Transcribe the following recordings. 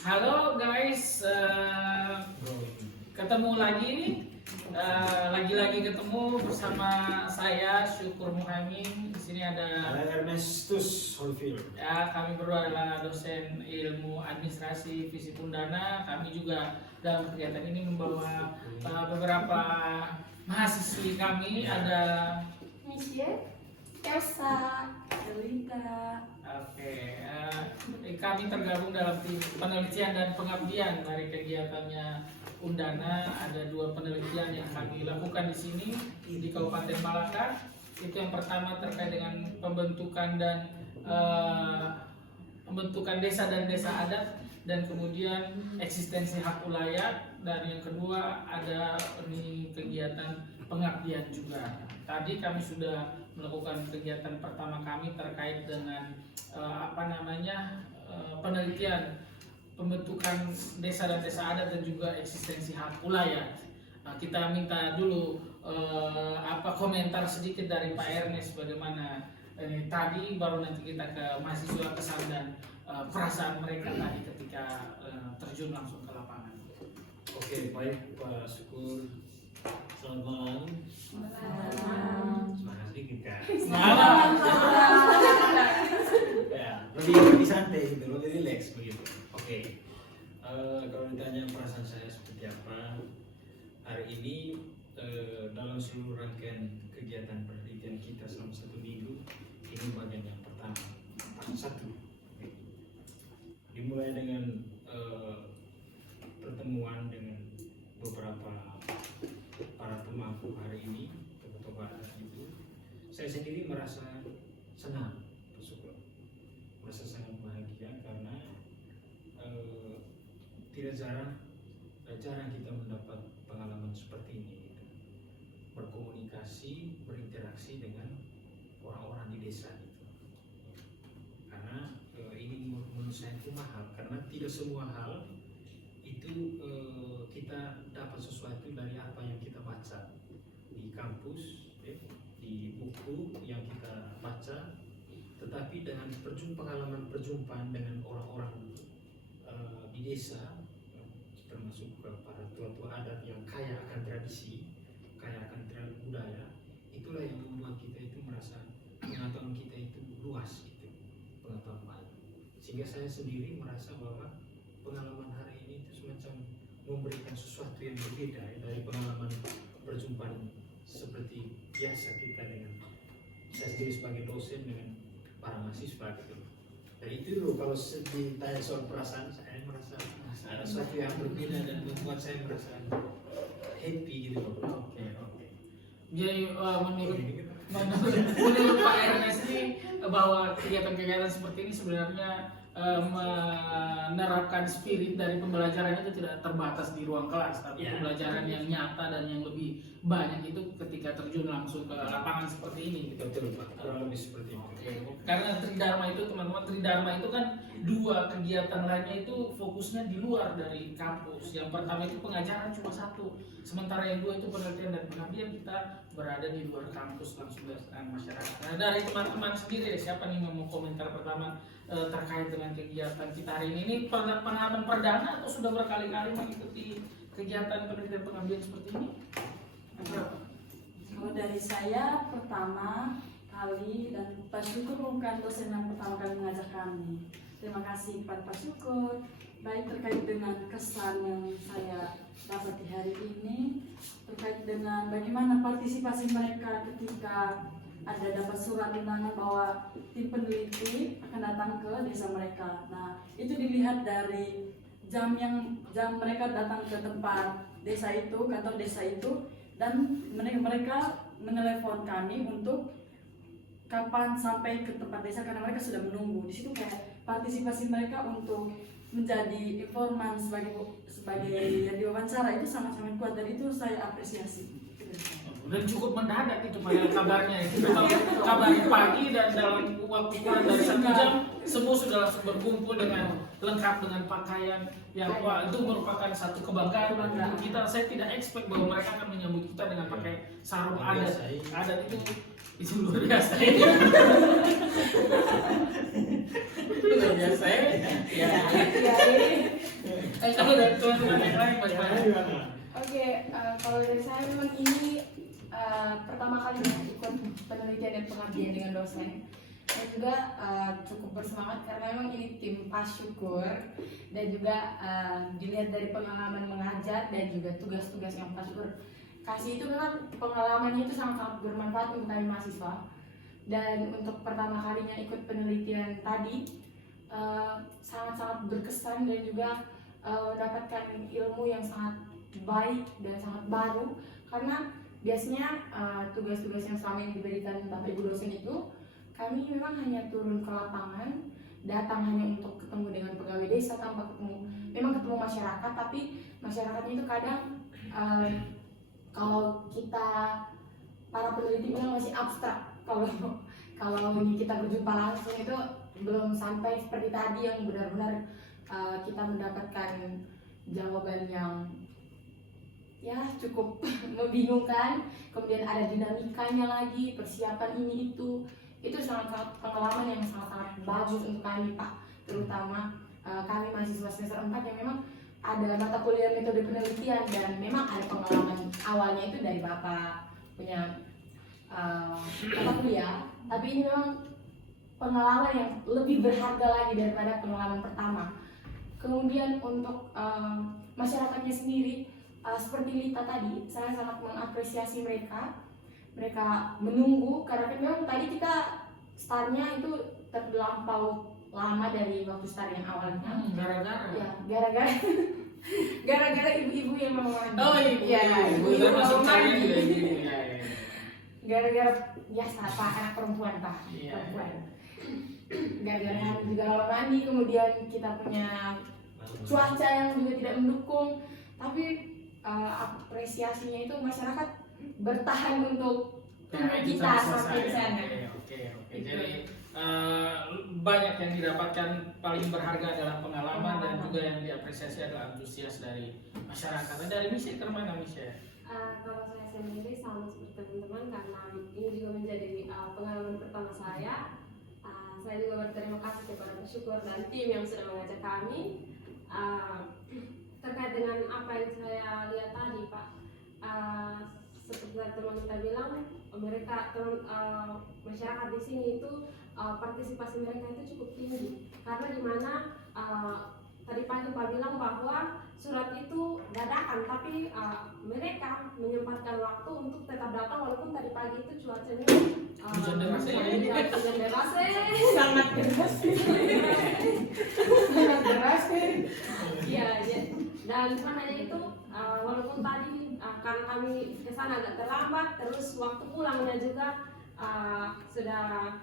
Halo guys, ketemu lagi nih. Lagi-lagi ketemu bersama saya Syukur Muhammad. Di sini ada Ernestus Holfield. ya, kami berdua adalah dosen ilmu administrasi Visip Undana. Kami juga dalam kegiatan ini membawa beberapa mahasiswi kami. Ada Michelle, Elsa, Elita. Oke, kami tergabung dalam tim penelitian dan pengabdian dari kegiatannya Undana. Ada 2 penelitian yang kami lakukan di sini di Kabupaten Malaka. Itu yang pertama terkait dengan pembentukan desa dan desa adat, dan kemudian eksistensi hak wilayah, dan yang kedua ada ini kegiatan pengabdian juga. Tadi kami sudah melakukan kegiatan pertama kami terkait dengan penelitian pembentukan desa dan desa adat dan juga eksistensi hak wilayah. Kita minta dulu komentar sedikit dari Pak Ernest bagaimana tadi, baru nanti kita ke mahasiswa kesan dan perasaan mereka tadi ketika terjun langsung ke lapangan. Oke, baik Pak Syukur. Selamat malam. Semangat sedikit kan? Ya, lebih santai gitu, lebih rileks begitu. Oke. Kalau ditanya perasaan saya seperti apa hari ini, dalam seluruh rangkaian kegiatan penelitian kita selama 1 minggu, ini bagian yang pertama, part 1. Dimulai dengan pertemuan dengan beberapa para pemangku hari ini, tokoh-tokoh adat itu. Saya sendiri merasa senang, bersyukur, merasa sangat bahagia karena tidak jarang kita mendapat pengalaman seperti ini, gitu. Berkomunikasi, berinteraksi dengan orang-orang di desa itu. Karena ini menurut saya itu mahal, karena tidak semua hal itu kita dapat sesuatu dari apa yang kita baca di kampus, di buku yang kita baca, tetapi dengan pengalaman perjumpaan dengan orang-orang di desa, termasuk para tua-tua adat yang kaya akan tradisi, kaya akan budaya, itulah yang membuat kita itu merasa pengetahuan kita itu luas, gitu, pengetahuan banyak. Sehingga saya sendiri merasa bahwa pengalaman hari ini itu semacam memberikan sesuatu yang berbeda dari pengalaman perjumpaan seperti biasa kita dengan saya sendiri sebagai dosen dengan para mahasiswa, gitu. Dan itu loh, kalau ditanya soal perasaan, saya merasa ada sesuatu yang berbeda dan membuat saya merasa happy, gitu loh. Oke. Jadi menurut Pak Ernest ini bahwa kegiatan-kegiatan seperti ini sebenarnya menerapkan spirit dari pembelajaran itu tidak terbatas di ruang kelas, tapi pembelajaran yang nyata dan yang lebih banyak itu ketika terjun langsung ke lapangan seperti ini, gitu. Betul Pak, kurang lebih seperti itu. Karena Tridharma itu, teman-teman, Tridharma itu kan 2 kegiatan lainnya itu fokusnya di luar dari kampus. Yang pertama itu pengajaran cuma 1, sementara yang 2 itu penelitian dan pengabdian, kita berada di luar kampus langsung dengan masyarakat. Nah, dari teman-teman sendiri, siapa nih yang mau komentar pertama terkait dengan kegiatan kita hari ini? Ini pengalaman perdana atau sudah berkali-kali mengikuti kegiatan penelitian pengabdian seperti ini? Kalau dari saya pertama kali, dan Pak Syukur bukan dosen yang pertama kali mengajak kami. Terima kasih kepada Pak Syukur, baik terkait dengan kesan yang saya dapat di hari ini, terkait dengan bagaimana partisipasi mereka ketika ada dapat surat undangan bahwa tim peneliti akan datang ke desa mereka. Nah, itu dilihat dari jam mereka datang ke tempat desa itu, kantor desa itu, dan mereka menelepon kami untuk kapan sampai ke tempat desa karena mereka sudah menunggu. Di situ kayak partisipasi mereka untuk menjadi informan sebagai yang diwawancara itu sangat-sangat kuat, dan itu saya apresiasi. Dan cukup mendadak itu pada kabarnya itu. Kabarnya pagi dan dalam waktu kurang dari 1 jam semua sudah langsung berkumpul dengan lengkap dengan pakaian yang itu merupakan satu kebanggaan untuk kita. Saya tidak expect bahwa mereka akan menyambut kita dengan pakai sarung adat. Adat itu luar biasa. Luar biasa ya. Kalau dari teman-teman yang lain Mas Yang Pak. lain gimana? Oke, kalau dari saya memang ini pertama kali ikut penelitian dan pengabdian dengan dosen. Saya juga cukup bersemangat karena memang ini tim Pasyukur dan juga dilihat dari pengalaman mengajar dan juga tugas-tugas yang Pasyukur kasih itu memang pengalamannya itu sangat-sangat bermanfaat untuk kami mahasiswa. Dan untuk pertama kalinya ikut penelitian tadi sangat-sangat berkesan dan juga mendapatkan ilmu yang sangat baik dan sangat baru, karena biasanya tugas-tugas yang selama ini diberikan Bapak Ibu dosen itu kami memang hanya turun ke lapangan, datang hanya untuk ketemu dengan pegawai desa tanpa ketemu masyarakat, tapi masyarakatnya itu kadang kalau kita para peneliti bilang masih abstrak. Kalau ini kita berjumpa langsung itu belum sampai seperti tadi yang benar-benar kita mendapatkan jawaban yang ya cukup membingungkan, kemudian ada dinamikanya lagi, persiapan ini itu sangat pengalaman yang sangat bagus untuk kami Pak, terutama kami mahasiswa semester 4 yang memang ada mata kuliah metode penelitian dan memang ada pengalaman awalnya itu dari Bapak punya mata kuliah, tapi ini memang pengalaman yang lebih berharga lagi daripada pengalaman pertama. Kemudian untuk masyarakatnya sendiri, seperti Lita tadi, saya sangat mengapresiasi mereka menunggu karena kan memang tadi kita startnya itu terlampau lama dari waktu start yang awalnya. Gara-gara ibu-ibu yang memang mandi. Oh iya, ibu-ibu termasuk yang saya mandi. juga gini. Ya. Gara-gara biasa Pak, anak perempuan Pak, Iya. perempuan. Gara-gara juga lama mandi, kemudian kita punya cuaca yang juga tidak mendukung, tapi apresiasinya itu masyarakat bertahan untuk tunggu kita sampai di sana. Oke. Jadi banyak yang didapatkan, paling berharga adalah pengalaman dan juga yang diapresiasi adalah antusias dari masyarakat. Dari Misha ke mana Misha? Kalau saya sendiri sama seperti teman-teman, karena ini juga menjadi pengalaman pertama saya. Saya juga berterima kasih kepada Bersyukur dan tim yang sudah mengajak kami terkait dengan apa yang saya lihat tadi Pak. Seperti teman kita bilang, mereka masyarakat di sini itu partisipasi mereka itu cukup tinggi, karena di mana tadi pagi Pak bilang bahwa surat itu dadakan, tapi mereka menyempatkan waktu untuk tetap datang walaupun tadi pagi itu cuacanya Hujan deras ya? hujan deras Sangat deras. Sangat deras. Iya, dan hanya itu walaupun tadi karena kami kesana agak terlambat, terus waktu pulangnya juga sudah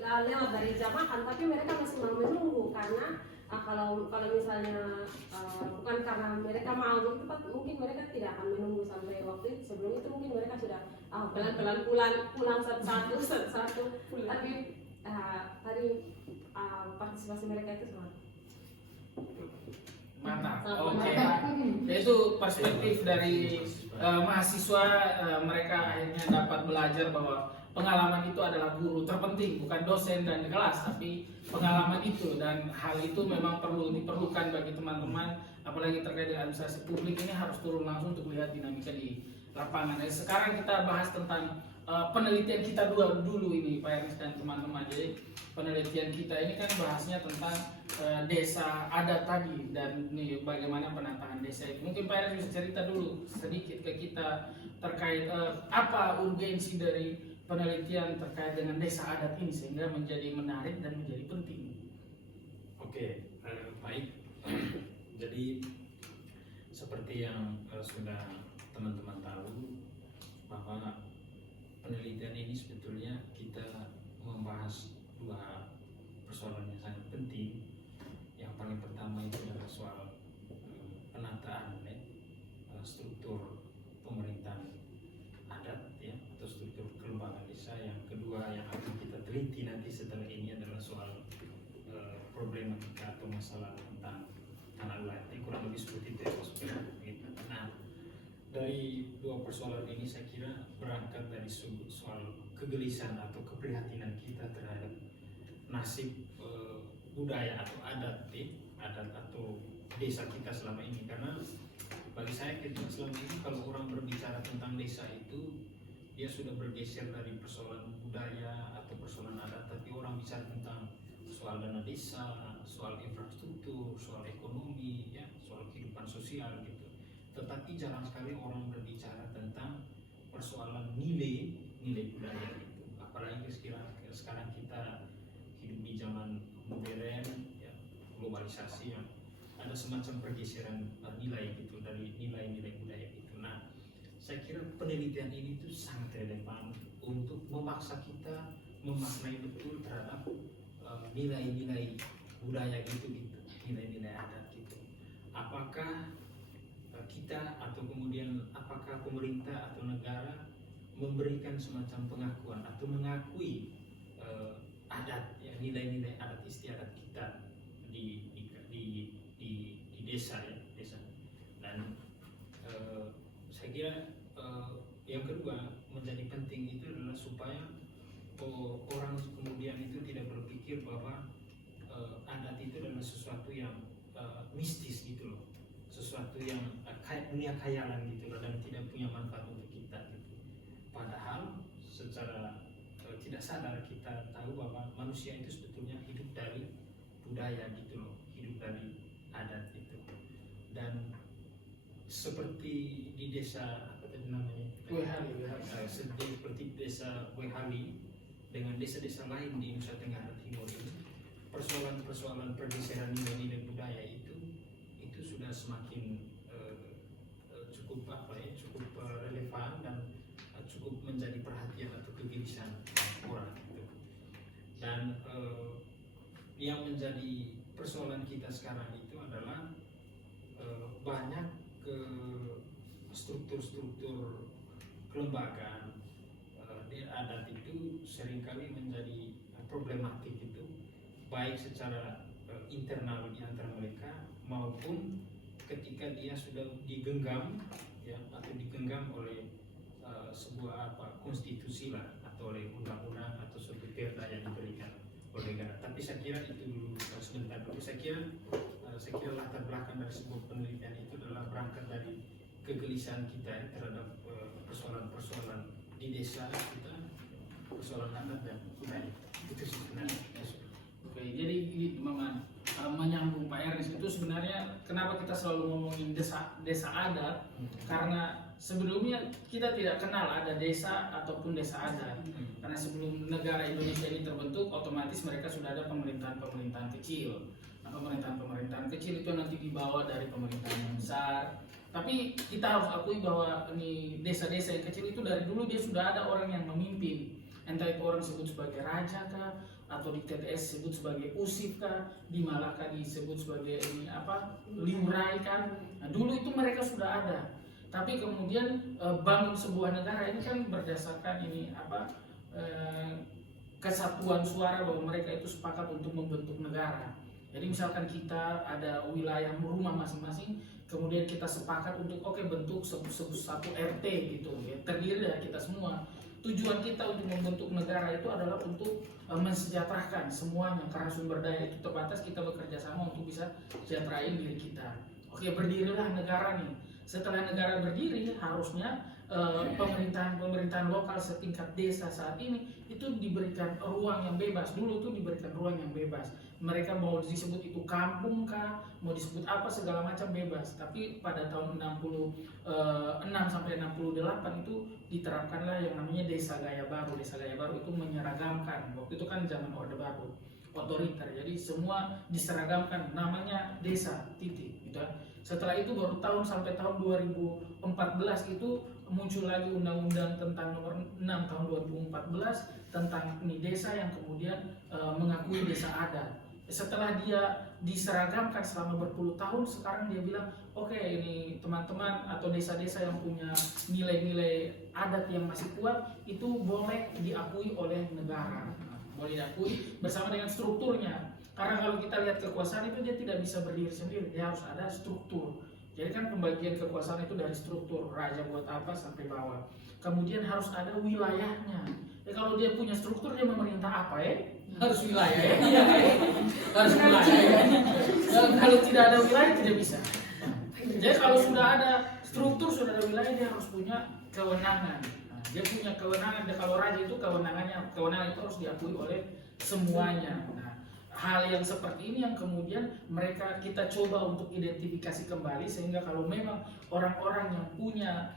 lewat dari jam makan, tapi mereka masih mau menunggu karena kalau misalnya bukan karena mereka mau cepat, mungkin mereka tidak akan menunggu sampai waktu itu. Sebelum itu mungkin mereka sudah pelan-pelan pulang satu-satu. Tapi tadi partisipasi mereka itu sangat Mantap. sangat Oke. mantap. Yaitu perspektif dari mahasiswa, mereka akhirnya dapat belajar bahwa pengalaman itu adalah guru terpenting, bukan dosen dan kelas, tapi pengalaman itu, dan hal itu memang diperlukan bagi teman-teman, apalagi terkait dengan administrasi publik ini harus turun langsung untuk melihat dinamika di lapangan. Nah, sekarang kita bahas tentang penelitian kita dulu ini Pak Ernest dan teman-teman. Jadi penelitian kita ini kan bahasnya tentang desa adat tadi dan nih bagaimana penataan desa itu. Mungkin Pak Ernest bisa cerita dulu sedikit ke kita terkait apa urgensi dari penelitian terkait dengan desa adat ini sehingga menjadi menarik dan menjadi penting. Oke, baik. Jadi seperti yang sudah teman-teman tahu bahwa penelitian ini sebetulnya kita membahas dua persoalan yang sangat penting. Yang paling pertama itu adalah soal penataan struktur pemerintahan adat ya, atau struktur kelembagaan desa. Yang kedua yang akan kita teliti nanti setelah ini adalah soal problematika atau masalah tentang tanah latih, kurang lebih seperti itu ya Mas. Nah, dari dua persoalan ini saya kira berangkat dari soal kegelisahan atau keprihatinan kita terhadap nasib budaya atau adat atau desa kita selama ini. Karena bagi saya selama ini kalau orang berbicara tentang desa itu dia sudah bergeser dari persoalan budaya atau persoalan adat, tapi orang bicara tentang soal dana desa, soal infrastruktur, soal ekonomi, ya, soal kehidupan sosial gitu. Tetapi jarang sekali orang berbicara tentang persoalan nilai budaya gitu. Apalagi sekarang kita hidup di zaman modern, ya, globalisasi, yang ada semacam pergeseran nilai gitu dari nilai-nilai budaya itu. Nah, saya kira penelitian ini tuh sangat relevan untuk memaksa kita memaknai betul terhadap nilai-nilai budaya gitu, nilai-nilai adat gitu. Apakah kita atau kemudian apakah pemerintah atau negara memberikan semacam pengakuan atau mengakui adat, ya, nilai-nilai adat istiadat kita di desa, ya, desa. Dan saya kira yang kedua menjadi penting itu adalah supaya orang kemudian itu tidak berpikir bahwa adat itu adalah sesuatu yang mistis gitu loh, sesuatu yang dunia khayalan gitu loh, dan tidak punya manfaat untuk kita gitu. Padahal secara tidak sadar kita tahu bahwa manusia itu sebetulnya hidup dari budaya gitu loh, hidup dari adat gitu. Dan seperti di desa apa tadi namanya, seperti desa Wehali dengan desa-desa lain di Nusa Tenggara Timur ini, persoalan-persoalan pergeseran nilai-nilai budaya itu sudah semakin cukup relevan dan cukup menjadi perhatian atau kegelisahan orang gitu. Dan yang menjadi persoalan kita sekarang itu adalah banyak struktur-struktur kelembagaan di adat itu seringkali menjadi problematik itu, baik secara internal di antara mereka maupun ketika dia sudah digenggam, ya, atau digenggam oleh sebuah konstitusi lah, atau oleh undang-undang atau suatu perda yang diberikan oleh negara. Tapi saya kira itu dulu sebentar dulu. Saya kira latar belakang dari sebuah penelitian itu adalah berangkat dari kegelisahan kita terhadap persoalan-persoalan di desa kita, persoalan adat dan budaya. Itu sebenarnya. Oke, jadi ini Maman, menyambung Pak Ernest, itu sebenarnya kenapa kita selalu ngomongin desa adat, karena sebelumnya kita tidak kenal ada desa ataupun desa adat. Karena sebelum negara Indonesia ini terbentuk, otomatis mereka sudah ada pemerintahan kecil. Nah, pemerintahan kecil itu nanti dibawa dari pemerintahan yang besar. Tapi kita harus akui bahwa ini desa-desa yang kecil itu dari dulu dia sudah ada orang yang memimpin. Entah itu orang disebut sebagai raja kah, atau di TTS disebut sebagai usif kah, di Malaka disebut sebagai liurai kan. Nah, dulu itu mereka sudah ada. Tapi kemudian bangun sebuah negara ini kan berdasarkan kesatuan suara, bahwa mereka itu sepakat untuk membentuk negara. Jadi misalkan kita ada wilayah rumah masing-masing, kemudian kita sepakat untuk bentuk satu RT gitu, ya, terdiri dari kita semua. Tujuan kita untuk membentuk negara itu adalah untuk mensejahterakan semuanya, karena sumber daya itu terbatas, kita bekerja sama untuk bisa sejahterain diri kita. Berdirilah negara nih. Setelah negara berdiri, harusnya pemerintahan lokal setingkat desa saat ini itu diberikan ruang yang bebas. Dulu tuh diberikan ruang yang bebas. Mereka mau disebut itu kampung kah, mau disebut apa, segala macam bebas. Tapi pada tahun 66 sampai 68 itu diterapkanlah yang namanya desa gaya baru. Desa gaya baru itu menyeragamkan. Waktu itu kan zaman Orde Baru, otoriter. Jadi semua diseragamkan, namanya desa, titik gitu. Setelah itu baru sampai tahun 2014 itu muncul lagi undang-undang tentang nomor 6 tahun 2014 tentang desa, yang kemudian mengakui desa adat. Setelah dia diseragamkan selama berpuluh tahun, sekarang dia bilang ini teman-teman atau desa-desa yang punya nilai-nilai adat yang masih kuat itu boleh diakui oleh negara, boleh diakui bersama dengan strukturnya. Karena kalau kita lihat kekuasaan itu dia tidak bisa berdiri sendiri, dia harus ada struktur. Jadi kan pembagian kekuasaan itu dari struktur, raja buat apa sampai bawah. Kemudian harus ada wilayahnya. Kalau dia punya struktur, dia memerintah apa harus wilayah ya. Harus wilayah ya. Kalau tidak ada wilayah tidak bisa. Jadi kalau sudah ada struktur, sudah ada wilayah, dia harus punya kewenangan. Nah, dia punya kewenangan. Dan kalau raja itu kewenangan itu harus diakui oleh semuanya. Nah, hal yang seperti ini yang kemudian kita coba untuk identifikasi kembali, sehingga kalau memang orang-orang yang punya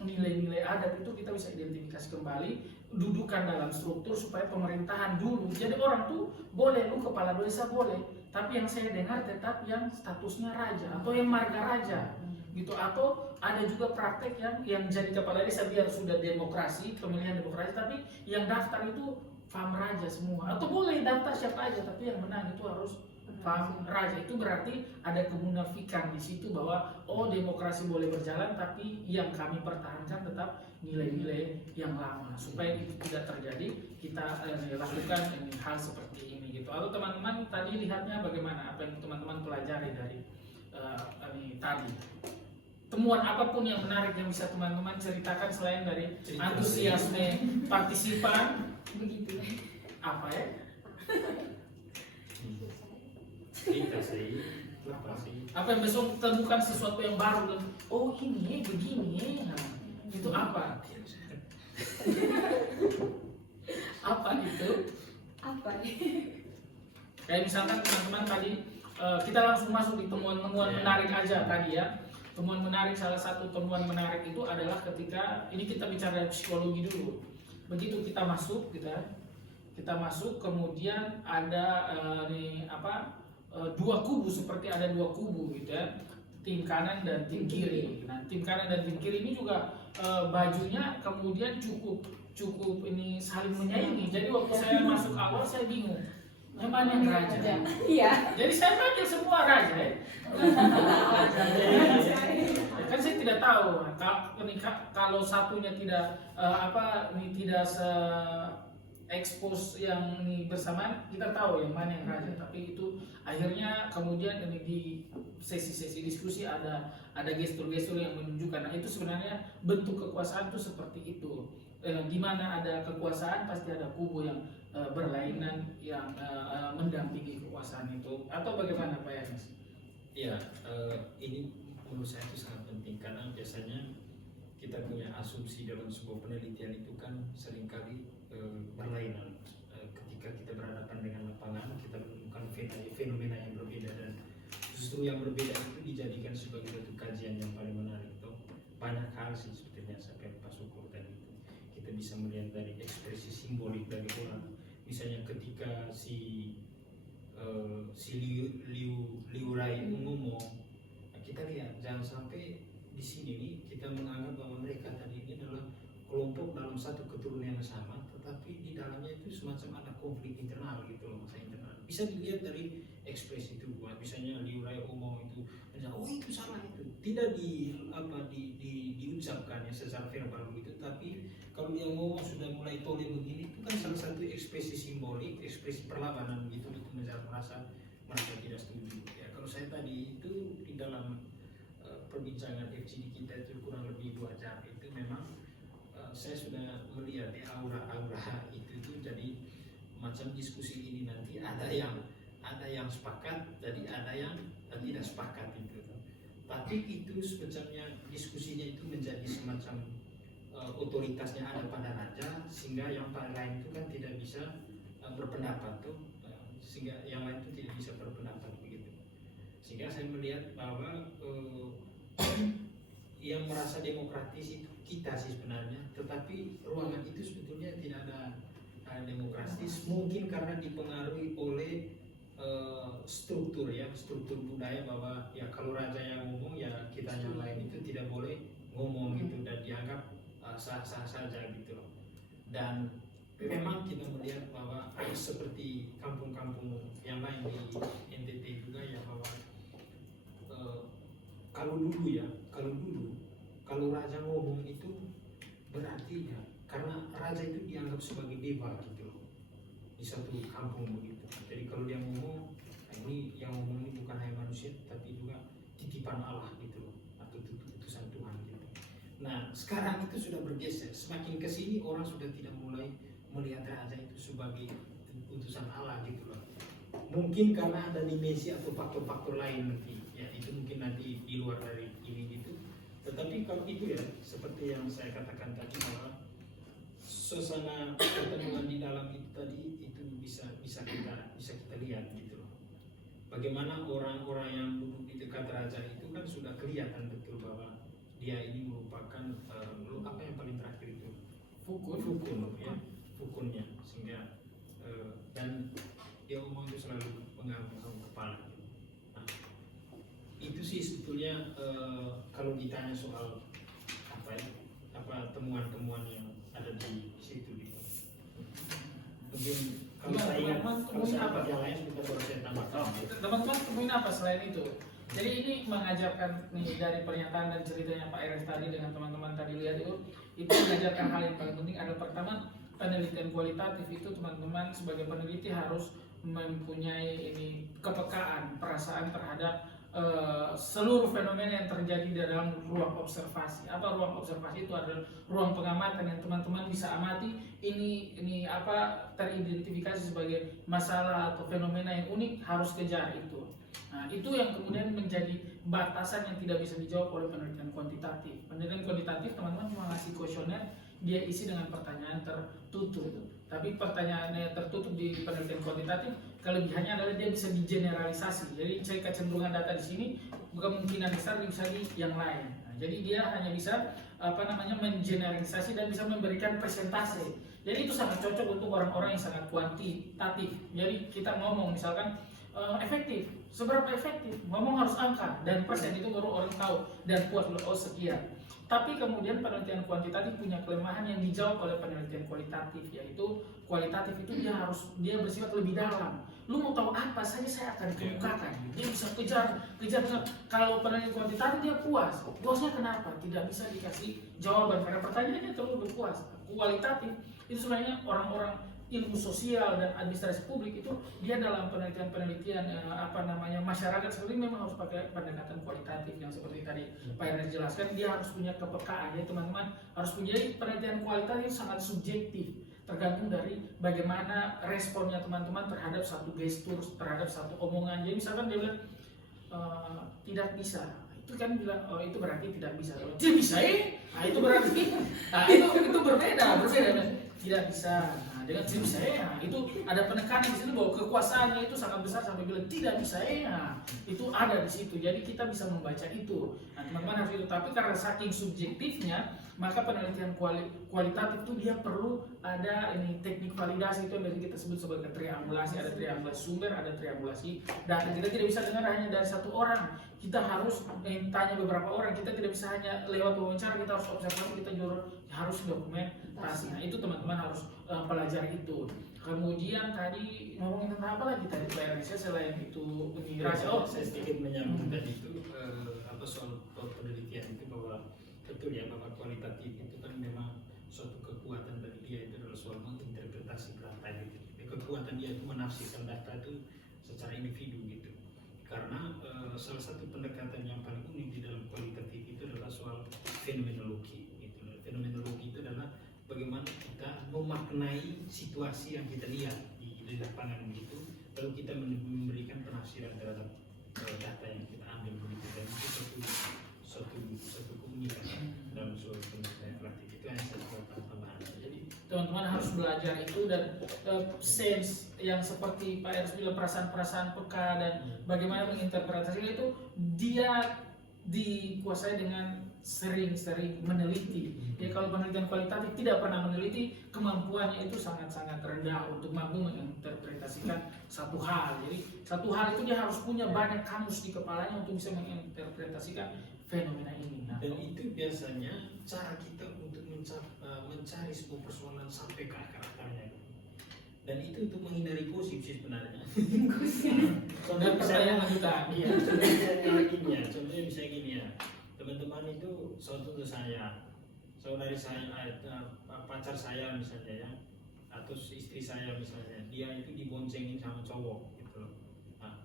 nilai-nilai adat itu kita bisa identifikasi kembali, dudukan dalam struktur supaya pemerintahan dulu. Jadi orang tuh boleh, lu kepala desa boleh, tapi yang saya dengar tetap yang statusnya raja atau yang marga raja gitu. Atau ada juga praktek yang jadi kepala desa biar sudah demokrasi, pemilihan demokrasi, tapi yang daftar itu pam raja semua. Atau boleh daftar siapa aja, tapi yang menang itu harus pam raja. Itu berarti ada kemunafikan di situ bahwa demokrasi boleh berjalan, tapi yang kami pertahankan tetap nilai-nilai yang lama. Supaya itu tidak terjadi, kita lakukan hal seperti ini gitu. Atau teman-teman tadi lihatnya bagaimana, apa yang teman-teman pelajari dari tadi? Temuan apapun yang menarik yang bisa teman-teman ceritakan selain dari antusiasme partisipan, Begitu. apa ya? Apa yang besok temukan sesuatu yang baru, oh ini begini, nah, itu apa? Apa itu? Apa nih? Kayak misalkan teman-teman tadi kita langsung masuk di temuan-temuan menarik aja tadi ya. Temuan menarik, salah satu temuan menarik itu adalah ketika ini kita bicara psikologi dulu. Begitu kita masuk, kita masuk, kemudian ada dua kubu, seperti ada dua kubu gitu ya, tim kanan dan tim kiri. Nah, tim kanan dan tim kiri ini juga bajunya kemudian cukup ini saling menyaingi. Jadi waktu saya masuk awal saya bingung, yang mana yang raja? Iya. Jadi saya panggil semua raja ya. Kan saya tidak tahu kalau satunya tidak tidak expose yang ini bersamaan, kita tahu yang mana yang raja. Tapi itu akhirnya kemudian ini di sesi-sesi diskusi ada gestur-gestur yang menunjukkan. Nah, itu sebenarnya bentuk kekuasaan itu seperti itu. Di mana ada kekuasaan pasti ada kubu yang berlainan yang mendampingi kekuasaan itu. Atau bagaimana Pak Ernest? Ya, ini menurut saya itu sangat penting karena biasanya kita punya asumsi dalam sebuah penelitian itu kan seringkali berlainan. Ketika kita berhadapan dengan lapangan, kita menemukan fenomena yang berbeda, dan justru yang berbeda itu dijadikan sebagai satu kajian yang paling menarik. Banyak hal sih sebetulnya sampai Pak Syukur tadi kita bisa melihat dari ekspresi simbolik dari orang. Misalnya ketika si Liu Rai ngomong, kita lihat jangan sampai di sini nih kita menganggap bahwa mereka tadi ini adalah kelompok dalam satu keturunan yang sama, tetapi di dalamnya itu semacam ada konflik internal gitu loh, masalah internal. Bisa dilihat dari ekspresi itu, misalnya Liu Rai ngomong itu, oh itu salah, itu tidak diucapkan ya secara verbal gitu, tapi kalau dia ngomong sudah mulai tole begini, itu kan salah satu ekspresi simbolik, ekspresi perlawanan gitu, untuk merasa tidak setuju. Ya, kalau saya tadi itu di dalam perbincangan FGD kita itu kurang lebih 2 jam itu memang saya sudah melihat di aura-aura itu jadi macam diskusi ini nanti ada yang sepakat, jadi ada yang tidak sepakat itu. Tapi itu sebetulnya diskusinya itu menjadi semacam otoritasnya ada pada raja, sehingga yang lain itu kan tidak bisa berpendapat tuh, sehingga yang lain itu tidak bisa berpendapat begitu. Sehingga saya melihat bahwa yang merasa demokratis itu kita sih sebenarnya, tetapi ruangan itu sebetulnya tidak ada demokratis, mungkin karena dipengaruhi oleh struktur budaya, bahwa ya kalau raja yang ngomong ya kita yang lain itu tidak boleh ngomong gitu, dan dianggap sah-sah saja gitu loh. Dan memang kita melihat bahwa seperti kampung-kampung yang lain di NTT juga ya, bahwa kalau raja ngomong itu berarti ya karena raja itu dianggap sebagai dewa gitu loh di satu kampung begitu. Jadi kalau dia ngomong, ini yang ngomong ini bukan hanya manusia tapi juga titipan Allah gitu loh, atau utusan Tuhan gitu. Nah sekarang itu sudah bergeser, semakin kesini orang sudah tidak mulai melihat raja itu sebagai utusan Allah gitu loh. Mungkin karena ada dimensi atau faktor-faktor lain nanti, ya itu mungkin nanti di luar dari ini gitu. Tetapi kalau itu ya seperti yang saya katakan tadi bahwa suasana pertemuan di dalam itu tadi itu bisa kita lihat gitu loh. Bagaimana orang-orang yang duduk di dekat raja itu kan sudah kelihatan betul bahwa dia ini merupakan apa yang paling terakhir itu fukun ya, fukunnya, sehingga dan dia omong itu selalu mengangguk kepala. Nah, itu sih sebetulnya kalau ditanya soal apa temuan-temuan yang ada di situ gitu. Mungkin kalau saya ingat kalau saya dapat yang lain kita baru saya tambahkan. Teman-teman temuin apa selain itu? Jadi ini mengajarkan nih dari pernyataan dan ceritanya Pak Eres tadi dengan teman-teman tadi lihat itu mengajarkan hal yang paling penting adalah pertama penelitian kualitatif itu teman-teman sebagai peneliti harus mempunyai ini kepekaan perasaan terhadap seluruh fenomena yang terjadi di dalam ruang observasi. Apa ruang observasi itu adalah ruang pengamatan yang teman-teman bisa amati ini apa teridentifikasi sebagai masalah atau fenomena yang unik harus kejar itu. Nah, itu yang kemudian menjadi batasan yang tidak bisa dijawab oleh penelitian kuantitatif. Penelitian kuantitatif teman-teman cuma ngasih kuesioner, dia isi dengan pertanyaan tertutup. Tapi pertanyaannya tertutup di penelitian kuantitatif, kelebihannya adalah dia bisa digeneralisasi. Jadi saya kecenderungan data di sini kemungkinan besar bisa di yang lain. Nah, jadi dia hanya bisa mengeneralisasi dan bisa memberikan presentase. Jadi itu sangat cocok untuk orang-orang yang sangat kuantitatif. Jadi kita ngomong misalkan efektif, seberapa efektif, ngomong harus angka dan persen itu baru orang tahu dan puas sekian. Tapi kemudian penelitian kuantitatif punya kelemahan yang dijawab oleh penelitian kualitatif, yaitu kualitatif itu dia bersifat lebih dalam. Lu mau tahu apa saja saya akan kemukakan. Dia bisa kejar. Kalau penelitian kuantitatif dia puasnya kenapa? Tidak bisa dikasih jawaban karena pertanyaannya terlalu berpuas. Kualitatif itu sebenarnya orang-orang ilmu sosial dan administrasi publik itu dia dalam penelitian masyarakat seperti ini memang harus pakai pendekatan kualitatif yang seperti tadi Pak Ernest jelaskan. Dia harus punya kepekaan, ya teman-teman harus punya penelitian kualitatif sangat subjektif, tergantung dari bagaimana responnya teman-teman terhadap satu gestur, terhadap satu omongan. Jadi misalkan dia bilang tidak bisa, itu kan bilang itu berarti tidak bisa. Tidak bisa nah itu berarti itu berbeda tidak bisa. Dengan tim saya itu ada penekanan di sini bahwa kekuasaannya itu sangat besar sampai bilang tidak bisa itu ada di situ. Jadi kita bisa membaca itu. Nah, teman-teman harus itu. Tapi karena saking subjektifnya, maka penelitian kualitatif itu dia perlu ada ini teknik validasi itu yang kita sebut sebagai triangulasi. Ada triangulasi sumber, ada triangulasi data. Kita tidak bisa dengar hanya dari satu orang. Kita harus tanya beberapa orang. Kita tidak bisa hanya lewat wawancara. Kita harus observasi. Kita juga harus dokumentasi. Nah, itu teman-teman harus pelajari itu. Kemudian tadi ngomongin tentang apa lagi tadi Pak Indonesia selain itu saya sedikit menyambung tadi itu soal penelitian itu bahwa betul ya bahwa kualitatif itu kan memang suatu kekuatan dari dia itu adalah soal menginterpretasi data gitu. Kekuatan dia itu menafsirkan data itu secara individu gitu. Karena salah satu pendekatan yang paling unik di dalam kualitatif itu adalah soal fenomenologi gitu. Fenomenologi itu adalah bagaimana kita memaknai situasi yang kita lihat di lapangan begitu, lalu kita memberikan penafsiran terhadap data yang kita ambil begitu. Dan itu suatu keunikan dalam suatu penelitian praktik. Itu yang saya tambahan. Jadi teman-teman harus belajar itu dan sense yang seperti Pak Ernest bilang perasaan-perasaan peka dan bagaimana menginterpretasinya itu dia dikuasai dengan sering-sering meneliti. Ya kalau penelitian kualitatif tidak pernah meneliti, kemampuannya itu sangat-sangat rendah untuk mampu menginterpretasikan satu hal. Jadi satu hal itu dia harus punya banyak kamus di kepalanya untuk bisa menginterpretasikan fenomena ini. Nah, dan itu biasanya cara kita untuk mencari sebuah persoalan sampai ke akar-akarnya. Dan itu untuk menghindari gosip sih sebenarnya. Contohnya misalnya contohnya bisa gini ya. Teman-teman itu contoh saya, saudari saya, pacar saya misalnya ya, atau istri saya misalnya, dia itu diboncengin sama cowok gitu loh. Nah,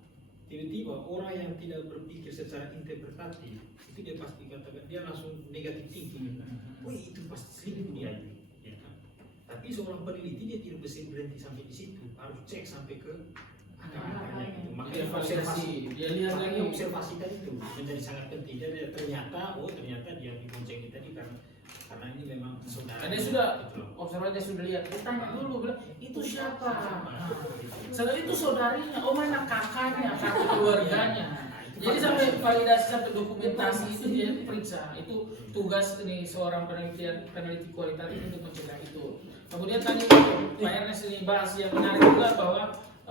tiba-tiba orang yang tidak berpikir secara interpretatif itu dia pasti katakan, dia langsung negatif thinking. Wih itu pasti selingkuh dia itu. Ya kan? Tapi Tapi seorang peneliti dia tidak bisa berhenti sampai di situ, harus cek sampai ke akar-akarnya gitu. Makanya Dia observasi, dia lihat lagi. observasi tadi itu menjadi sangat penting. Dan ternyata dia diboncengin tadi karena ini memang saudara. Dia sudah gitu loh. observasi, sudah lihat. Dia tanya dulu, bilang itu siapa? Gitu. Setelah itu saudarinya, oh mana kakaknya, kakak keluarganya. Jadi sampai validasi, sampai dokumentasi itu dia periksa. Itu tugas ini seorang peneliti kualitatif untuk mencegah itu. Kemudian tadi Pak Ernest ini bahas yang menarik juga bahwa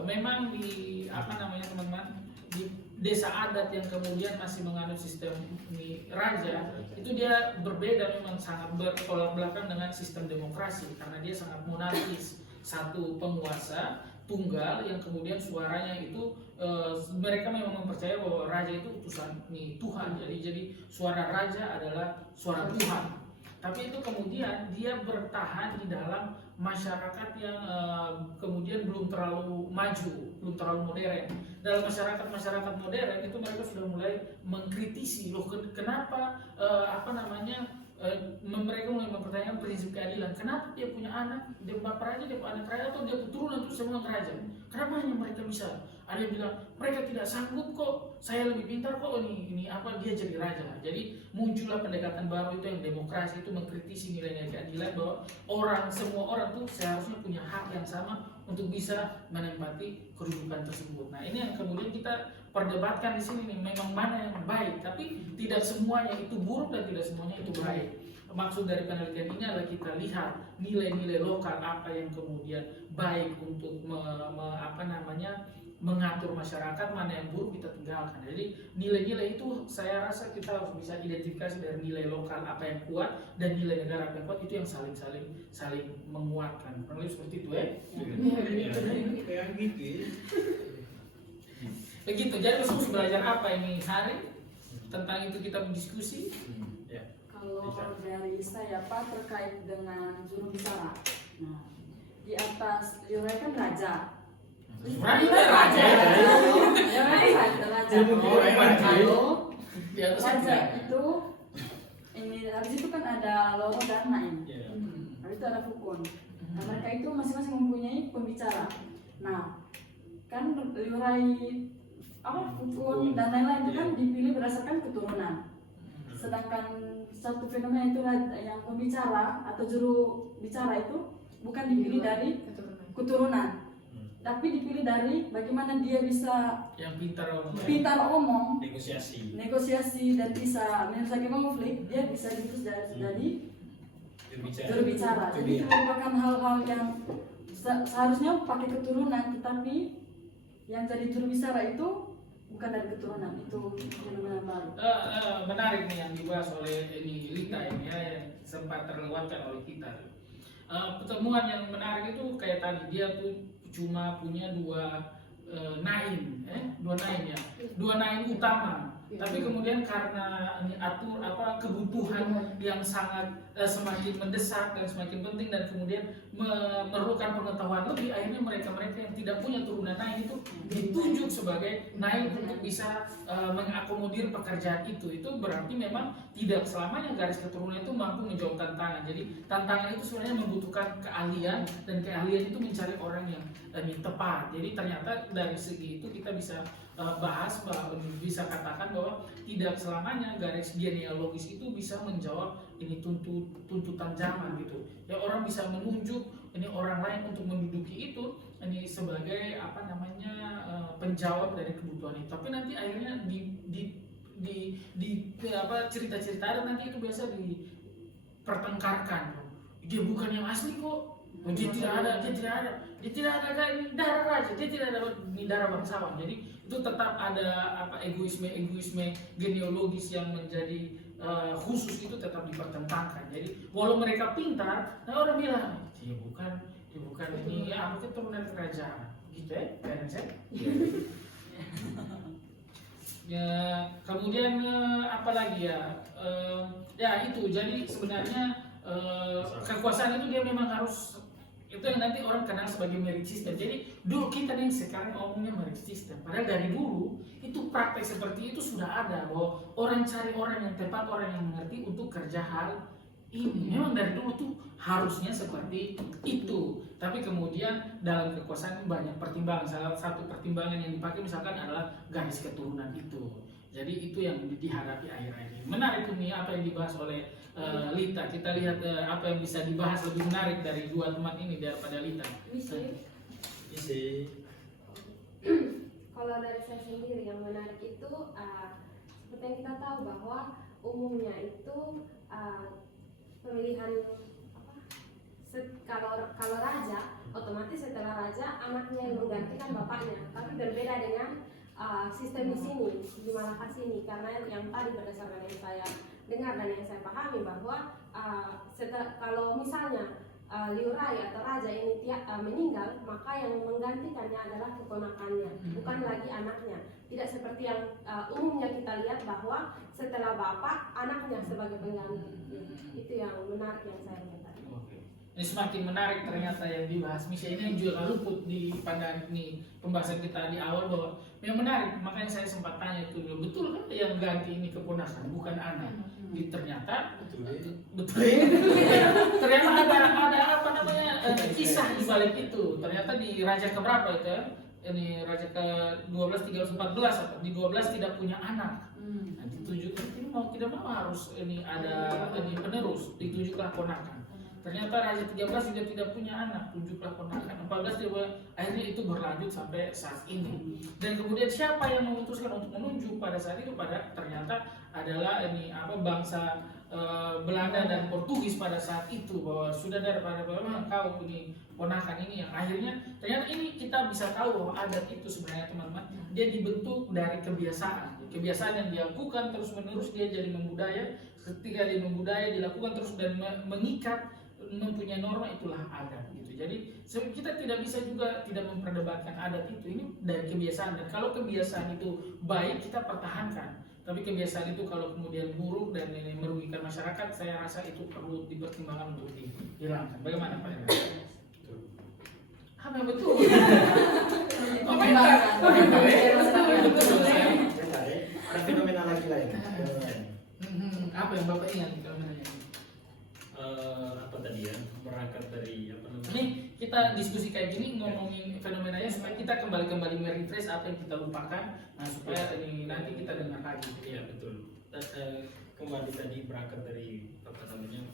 memang di apa namanya teman-teman, di desa adat yang kemudian masih menganut sistem ini raja, itu dia berbeda, memang sangat bertolak belakang dengan sistem demokrasi karena dia sangat monarkis, satu penguasa tunggal yang kemudian suaranya itu mereka memang mempercaya bahwa raja itu utusan Tuhan, jadi suara raja adalah suara Tuhan. Tapi itu kemudian dia bertahan di dalam masyarakat yang kemudian belum terlalu maju, belum terlalu modern. Dalam masyarakat modern itu mereka sudah mulai mengkritisi, loh kenapa mereka mulai mempertanyakan prinsip keadilan. Kenapa dia punya anak, dia bapak raja, dia punya anak raja, atau dia keturunan untuk semua raja? Kenapa hanya mereka bisa? Ada yang bilang mereka tidak sanggup kok, saya lebih pintar kok, ini apa dia jadi raja. Jadi muncullah pendekatan baru itu yang demokrasi, itu mengkritisi nilai-nilai keadilan bahwa semua orang tuh seharusnya punya hak yang sama untuk bisa menempati kedudukan tersebut. Nah ini yang kemudian kita perdebatkan di sini nih, memang mana yang baik, tapi tidak semuanya itu buruk dan tidak semuanya itu baik. Maksud dari penelitian ini adalah kita lihat nilai-nilai lokal apa yang kemudian baik untuk mengatur masyarakat, mana yang buruk kita tinggalkan. Jadi nilai-nilai itu saya rasa kita harus bisa identifikasi dari nilai lokal apa yang kuat dan nilai negara apa yang kuat, itu yang saling menguatkan. Kurang lebih seperti itu ya. Kayak gitu ya. Begitu. Jadi harus belajar apa ini Sari? Tentang itu kita berdiskusi. Ya. Kalau dari saya Pak terkait dengan juru bicara. Nah, di atas Yorai kan raja. Raja. Kalau Di atas raja itu ini habis itu kan ada loro dan naim. Ya. Habis itu ada fukun. Nah, mereka itu masing-masing mempunyai pembicara. Nah, kan Yorai fukun dan lain-lain itu kan dipilih berdasarkan keturunan. Sedangkan satu fenomena itu yang pembicara atau juru bicara itu bukan dipilih dari keturunan, tapi dipilih dari bagaimana dia bisa yang pintar omong, negosiasi dan bisa menyelesaikan konflik, dia bisa jadi juru bicara. Jadi itu merupakan hal-hal yang seharusnya pakai keturunan, tetapi yang jadi juru bicara itu bukan dari keturunan, itu fenomena baru. Menarik nih yang dibahas oleh Lita ini ya, yang sempat terlewatkan oleh kita. Pertemuan yang menarik itu kayak tadi, dia tuh cuma punya dua naim utama. Tapi kemudian karena kebutuhan yang sangat semakin mendesak dan semakin penting, dan kemudian memerlukan pengetahuan lebih, akhirnya mereka yang tidak punya turunan naim itu ditunjuk sebagai naim untuk bisa mengakomodir pekerjaan itu. Itu berarti memang tidak selamanya garis keturunan itu mampu menjawab tantangan. Jadi tantangan itu sebenarnya membutuhkan keahlian, dan keahlian itu mencari orang yang tepat. Jadi ternyata dari segi itu kita bisa bisa katakan bahwa tidak selamanya garis genealogis itu bisa menjawab ini tuntutan zaman gitu. Ya orang bisa menunjuk ini orang lain untuk menduduki itu ini sebagai penjawab dari kebutuhan itu. Tapi nanti akhirnya cerita-cerita ada nanti itu biasa dipertengkarkan. Dia bukan yang asli kok. Dia tidak ada ini darah raja, dia tidak ada ini darah bangsawan. Jadi itu tetap ada egoisme genealogis yang menjadi khusus, itu tetap dipertentangkan. Jadi walau mereka pintar, nah orang bilang dia bukan ini ya, mungkin turunan kerajaan gitu ya, kan saya. Ya, kemudian apa lagi ya? Ya itu, jadi sebenarnya kekuasaan itu dia memang harus, itu yang nanti orang kenal sebagai merit system. Jadi dulu kita nih sekarang ngomongnya merit system, padahal dari dulu itu praktek seperti itu sudah ada, bahwa orang cari orang yang tepat, orang yang mengerti untuk kerja hal ini memang dari dulu tuh harusnya seperti itu, tapi kemudian dalam kekuasaan banyak pertimbangan. Salah satu pertimbangan yang dipakai misalkan adalah garis keturunan itu. Jadi itu yang dihadapi akhir-akhir ini. Menarik ini apa yang dibahas oleh Lita. Kita lihat apa yang bisa dibahas lebih menarik dari dua teman ini daripada Lita. Bisa. Kalau dari saya sendiri yang menarik itu seperti yang kita tahu bahwa umumnya itu pemilihan kalau raja otomatis setelah raja anaknya yang menggantikan bapaknya, tapi berbeda dengan sistem di sini di Malaka sini, karena yang tadi berdasarkan yang saya dengar dan yang saya pahami bahwa kalau misalnya Liurai atau raja ini meninggal, maka yang menggantikannya adalah keponakannya, bukan lagi anaknya. Tidak seperti yang umumnya kita lihat bahwa setelah bapak anaknya sebagai pengganti. Itu yang menarik yang saya lihat tadi. Ini semakin menarik ternyata yang dibahas. Misalnya ini yang juga luput di pandangan ini pembahasan kita di awal bahwa yang menarik. Makanya saya sempat tanya itu, betul kan yang ganti ini keponakan bukan anak? Ternyata betul. Ternyata ada apa namanya kisah di balik itu. Ternyata di raja keberapa itu? Ini raja ke-12, 13, 14 atau di 12 tidak punya anak. Nanti tujuh mau tidak mau harus ini ada ini penerus, ditujuhlah ponakan. Ternyata raja 13 juga tidak punya anak, 7 ponakan, 14 juga akhirnya itu berlanjut sampai saat ini. Dan kemudian siapa yang memutuskan untuk menunjuk pada saat itu ternyata adalah ini bangsa Belanda dan Portugis pada saat itu, bahwa sudah daripada bagaimana kau ini ponakan ini, yang akhirnya ternyata ini kita bisa tahu bahwa adat itu sebenarnya teman-teman dia dibentuk dari kebiasaan yang dilakukan terus menerus, dia jadi membudaya. Ketika dia membudaya dilakukan terus dan mengikat, mempunyai norma, itulah adat gitu. Jadi kita tidak bisa juga tidak memperdebatkan adat itu, ini dari kebiasaan, dan kalau kebiasaan itu baik kita pertahankan, tapi kebiasaan itu kalau kemudian buruk dan ini merugikan masyarakat, saya rasa itu perlu dipertimbangkan untuk dihilangkan. Bagaimana Pak Ira? Apa yang betul? Ada fenomena lagi lain. Apa yang Bapak ingat fenomenanya? Apa tadi ya, berangkat dari apa namanya? Ini kita diskusi kayak gini ngomongin fenomenanya supaya kita kembali merefresh apa yang kita lupakan, nah supaya ini nanti kita dengar lagi. Iya betul. Kembali tadi berangkat dari apa namanya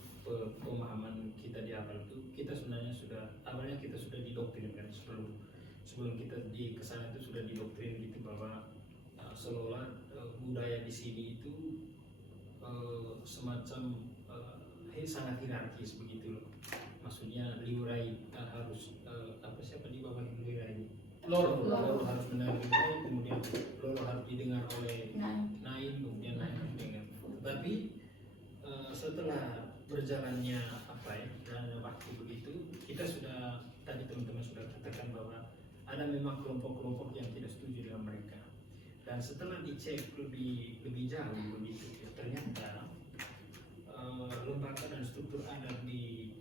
pemahaman kita di awal itu, kita sebenarnya awalnya kita sudah didoktrin kan, sebelum kita di kesana itu sudah didoktrin gitu bahwa seolah budaya di sini itu semacam sangat hierarkis begitu loh. Maksudnya Liurai harus siapa di bawah Liurai ini? Loro harus mendengar Liurai, kemudian Loro harus didengar oleh Nain, kemudian Nain harus didengar. Tetapi setelah berjalannya waktu begitu, kita sudah tadi teman-teman sudah katakan bahwa ada memang kelompok-kelompok yang tidak setuju dengan mereka. Dan setelah dicek lebih jauh begitu, ternyata lembaga dan struktur adat di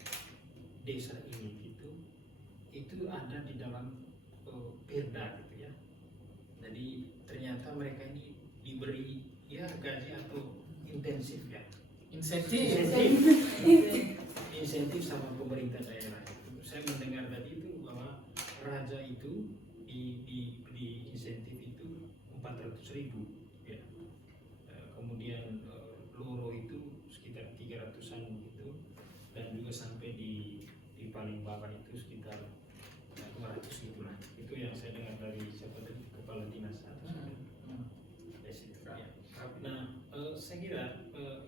desa ini gitu, itu ada di dalam perda gitu ya. Jadi ternyata mereka ini diberi gaji atau insentif sama pemerintah daerah. Saya mendengar tadi itu bahwa raja itu di insentif itu 400.000 ya. Kemudian Loro itu sekitar 300-an gitu, dan juga sampai di paling bawah itu sekitar 200 gitu lah. Itu yang saya dengar dari siapa tadi, kepala dinas atas ya. Nah, saya kira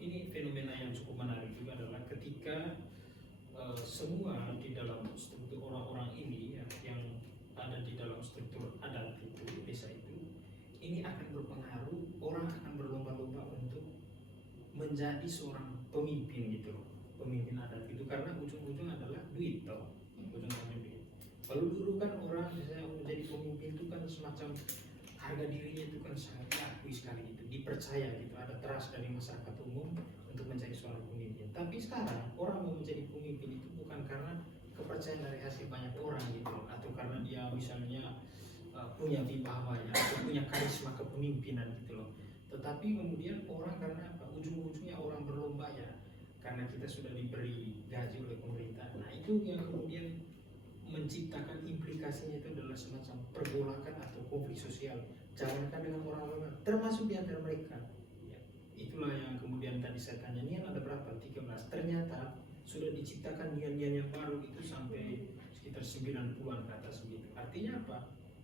ini fenomena yang cukup menarik juga adalah ketika semua di dalam struktur orang-orang ini yang ada di dalam struktur adat itu, desa itu, ini akan berpengaruh, orang akan berlomba-lomba untuk menjadi seorang pemimpin gitu loh, pemimpin adat itu, karena ujung-ujung adalah duit toh, ujung-ujungnya duit. Kalau dulu kan orang misalnya menjadi pemimpin itu kan semacam harga dirinya itu kan sangat diakui sekali gitu, dipercaya gitu, ada trust dari masyarakat umum untuk menjadi seorang pemimpin. Tapi sekarang orang mau menjadi pemimpin itu bukan karena kepercayaan dari hasil banyak orang gitu loh, atau karena dia misalnya punya wibawa ya, atau punya karisma kepemimpinan gitu loh. Tetapi kemudian orang karena apa? Ujung-ujungnya orang berlomba ya karena kita sudah diberi gaji oleh pemerintah. Nah itu yang kemudian menciptakan implikasinya itu adalah semacam pergolakan atau konflik sosial. Jangankan dengan orang-orang, termasuk di antara mereka. Ya, itulah yang kemudian tadi saya tanya, nian ada berapa? 13. Ternyata sudah diciptakan nian-nian yang baru itu sampai sekitar 90-an ke atas begitu. Artinya apa?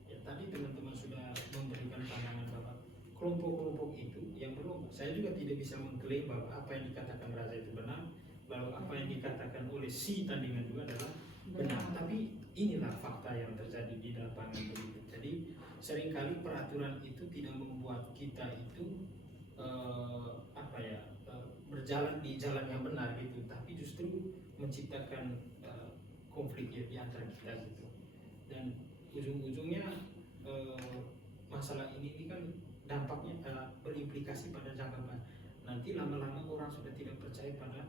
Ya tadi teman-teman sudah memberikan pandangan bahwa kelompok-kelompok itu yang berubah. Saya juga tidak bisa mengklaim bahwa apa yang dikatakan Raza itu benar, lalu apa yang dikatakan oleh si tandingan juga adalah benar. Tapi inilah fakta yang terjadi di lapangan begitu. Jadi seringkali peraturan itu tidak membuat kita itu berjalan di jalan yang benar gitu, tapi justru menciptakan konflik di antara kita gitu. Dan ujung-ujungnya masalah ini kan dampaknya berimplikasi pada jangka panjang. Nanti lama-lama orang sudah tidak percaya pada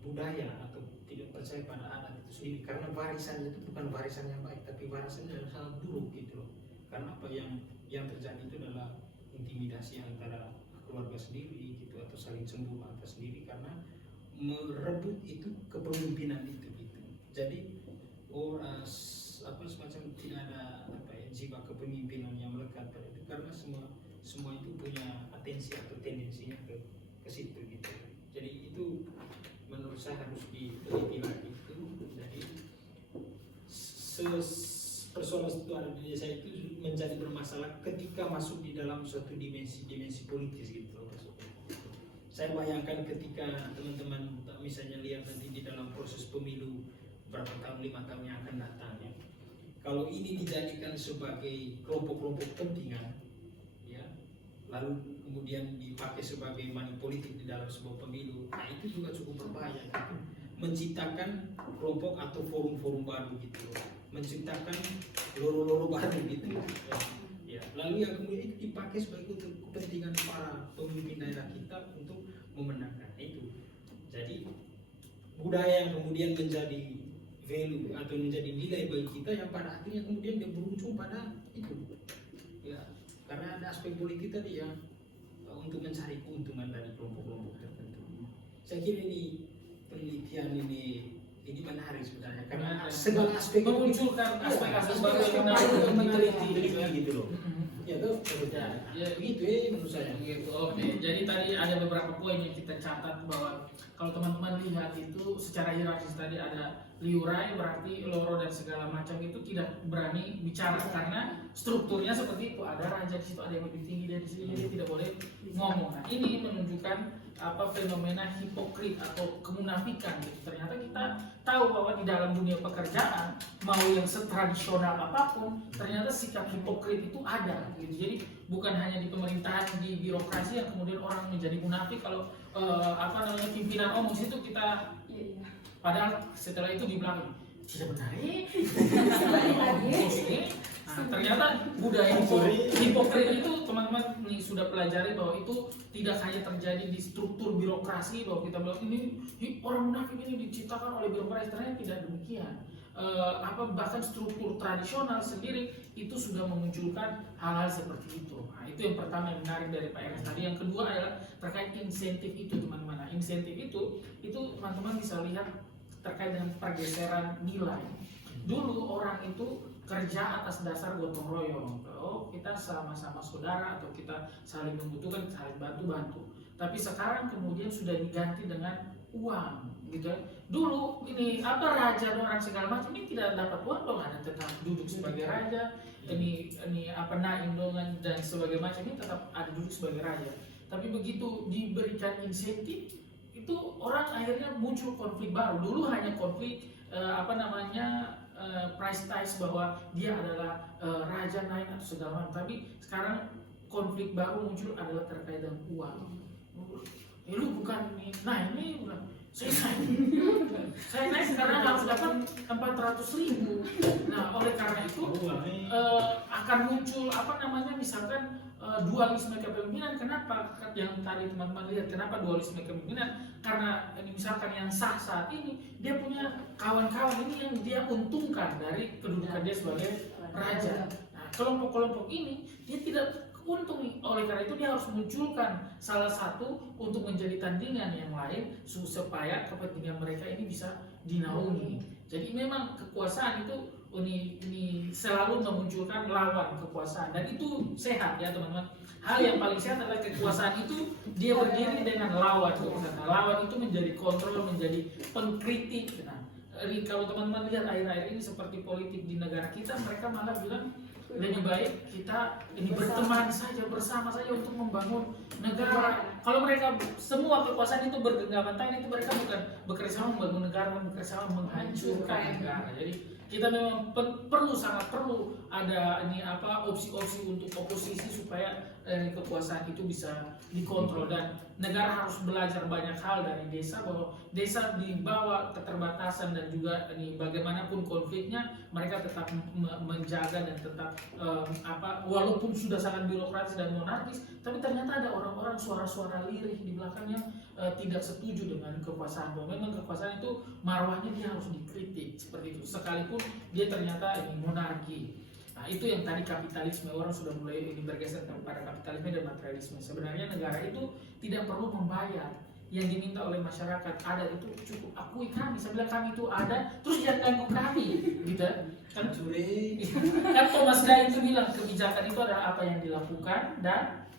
budaya atau tidak percaya pada adat itu sendiri, karena warisannya itu bukan warisan yang baik, tapi warisan yang sangat buruk gitu loh. Karena apa yang terjadi itu adalah intimidasi antara keluarga sendiri gitu, atau saling cemburu antar sendiri karena merebut itu kepemimpinan itu gitu. Jadi orang semacam tidak ada jiwa kepemimpinan yang melekat pada itu, karena semua itu punya atensi atau tendensinya ke situ gitu. Jadi itu menurut saya harus diteliti lagi itu. Jadi persoalan struktural di desa itu menjadi bermasalah ketika masuk di dalam suatu dimensi politis gitu. Saya bayangkan ketika teman-teman misalnya lihat nanti di dalam proses pemilu berapa tahun, 5 tahun yang akan datang ya. Kalau ini dijadikan sebagai kelompok-kelompok kepentingan ya, lalu kemudian dipakai sebagai money politik di dalam sebuah pemilu, nah itu juga cukup berbahaya gitu. Menciptakan kelompok atau forum-forum baru gitu, menciptakan loro-loro baru gitu ya. Lalu yang kemudian itu dipakai sebagai kepentingan para pemimpin daerah kita untuk memenangkan itu. Jadi budaya yang kemudian menjadi value atau menjadi nilai bagi kita yang pada akhirnya kemudian dia berujung pada itu ya, karena ada aspek politik tadi yang untuk mencari keuntungan dari kelompok-kelompok tertentu. Saya kira ini penelitian ini menarik sebenarnya, karena segala aspek memunculkan aspek-aspek baru yang menarik untuk meneliti gitu loh. Ya tuh, ya begitu ya menurut saya. Gitu. Oke, jadi tadi ada beberapa poin yang kita catat bahwa kalau teman-teman lihat itu secara hierarkis tadi ada liurai, berarti loro dan segala macam itu tidak berani bicara karena strukturnya seperti itu, ada raja di situ, ada yang lebih tinggi dari sini, jadi tidak boleh ngomong. Nah ini menunjukkan fenomena hipokrit atau kemunafikan gitu. Ternyata kita tahu bahwa di dalam dunia pekerjaan mau yang setradisional apapun, ternyata sikap hipokrit itu ada gitu. Jadi bukan hanya di pemerintahan, di birokrasi yang kemudian orang menjadi munafik kalau pimpinan omong situ kita padahal setelah itu di belakang tidak benar Nah, ternyata budaya hipokrit itu teman-teman nih sudah pelajari bahwa itu tidak hanya terjadi di struktur birokrasi, bahwa kita bilang ini orang munafik ini diciptakan oleh birokrasi, ternyata tidak demikian. Bahkan struktur tradisional sendiri itu sudah memunculkan hal-hal seperti itu. Nah, itu yang pertama yang menarik dari Pak Eres tadi. Yang kedua adalah terkait insentif itu, teman-teman. Nah, insentif itu teman-teman bisa lihat terkait dengan pergeseran nilai. Dulu orang itu kerja atas dasar gotong royong. Oh, kita sama-sama saudara atau kita saling membutuhkan, saling bantu-bantu. Tapi sekarang kemudian sudah diganti dengan uang, gitu. Dulu ini raja dan orang segala macam ini tidak dapat uang dong, ada tetap duduk sebagai raja. Ini naim dan sebagai macam ini tetap ada duduk sebagai raja. Tapi begitu diberikan insentif, itu orang akhirnya muncul konflik baru. Dulu hanya konflik price tag bahwa dia adalah raja naik atau segala macam. Tapi sekarang konflik baru muncul adalah terkait dengan uang. Lu bukan ini, saya naik sekarang harus dapat 400.000. Nah, oleh karena itu akan muncul misalkan dualisme kepemimpinan. Kenapa? Yang tadi teman-teman lihat, kenapa dualisme kepemimpinan? Karena misalkan yang sah saat ini dia punya kawan-kawan ini yang dia untungkan dari kedudukan dia sebagai raja. Nah, kelompok-kelompok ini dia tidak untung nih. Oleh karena itu dia harus munculkan salah satu untuk menjadi tandingan yang lain supaya kepentingan mereka ini bisa dinaungi. Jadi memang kekuasaan itu ini selalu memunculkan lawan kekuasaan, dan itu sehat ya teman-teman. Hal yang paling sehat adalah kekuasaan itu dia berdiri dengan lawan kekuasaan. Nah, lawan itu menjadi kontrol, menjadi pengkritik. Nah, kalau teman-teman lihat akhir-akhir ini seperti politik di negara kita, mereka malah bilang lebih baik kita ini berteman saja, bersama saja untuk membangun negara. Kalau mereka semua kekuasaan itu bergenggaman tangan, itu mereka bukan bekerja sama membangun negara, bekerja sama menghancurkan negara. Jadi kita memang sangat perlu ada opsi-opsi untuk oposisi supaya kekuasaan itu bisa dikontrol, dan negara harus belajar banyak hal dari desa, bahwa desa di bawah keterbatasan dan juga bagaimanapun konfliknya mereka tetap menjaga dan tetap walaupun sudah sangat birokratis dan monarkis, tapi ternyata ada orang-orang suara-suara lirih di belakangnya tidak setuju dengan kekuasaan, bahwa memang kekuasaan itu marwahnya dia harus dikritik seperti itu, sekalipun dia ternyata monarki. Nah, itu yang tadi kapitalisme, orang sudah mulai bergeser kepada kapitalisme dan materialisme. Sebenarnya negara itu tidak perlu membayar. Yang diminta oleh masyarakat adat itu cukup akui kami. Saya bilang kami itu ada, terus jangan ganggu kami, gitu. Kan Thomas Day itu bilang kebijakan itu adalah apa yang dilakukan dan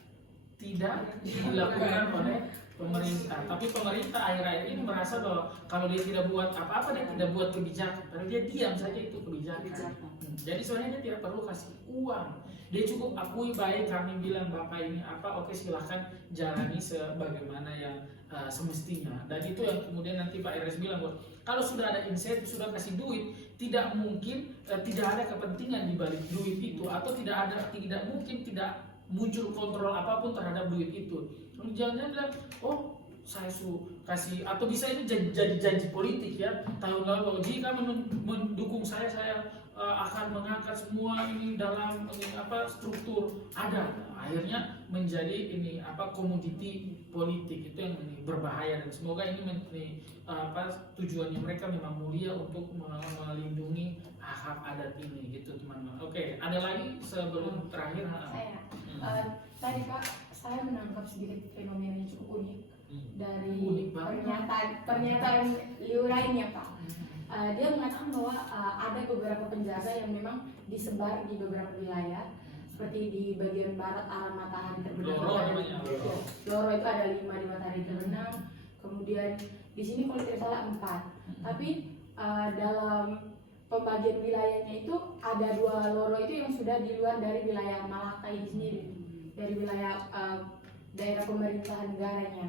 tidak dilakukan oleh pemerintah. Tapi pemerintah akhir-akhir ini merasa bahwa kalau dia tidak buat apa-apa, dia tidak buat kebijakan, karena dia diam saja itu kebijakan. Jadi sebenarnya dia tidak perlu kasih uang, dia cukup akui, baik kami bilang bapak ini apa, oke silahkan jalani sebagaimana yang semestinya. Dan itu yang kemudian nanti Pak RS bilang bahwa kalau sudah ada insentif, sudah kasih duit, tidak mungkin tidak ada kepentingan di balik duit itu, atau tidak mungkin tidak muncul kontrol apapun terhadap duit itu. Jangan bilang, oh saya kasih, atau bisa ini jadi janji politik ya tahun lalu, jika mendukung saya akan mengangkat semua ini dalam struktur ada. Akhirnya menjadi komoditi politik, itu yang berbahaya, dan semoga ini tujuannya mereka memang mulia untuk melindungi hak adat ini gitu teman-teman. Oke, ada lagi sebelum terakhir? Tadi Pak, saya menangkap sedikit fenomena yang cukup unik dari pernyataan Liu lainnya Pak. Dia mengatakan bahwa ada beberapa penjaga yang memang disebar di beberapa wilayah, seperti di bagian barat arah matahari terbenam. Loro itu ada 5 di matahari terbenam. Kemudian di sini kalau tidak salah 4. Tapi dalam pembagian wilayahnya itu ada 2 loro itu yang sudah di luar dari wilayah Malaka ini sendiri, dari wilayah daerah pemerintahan negaranya.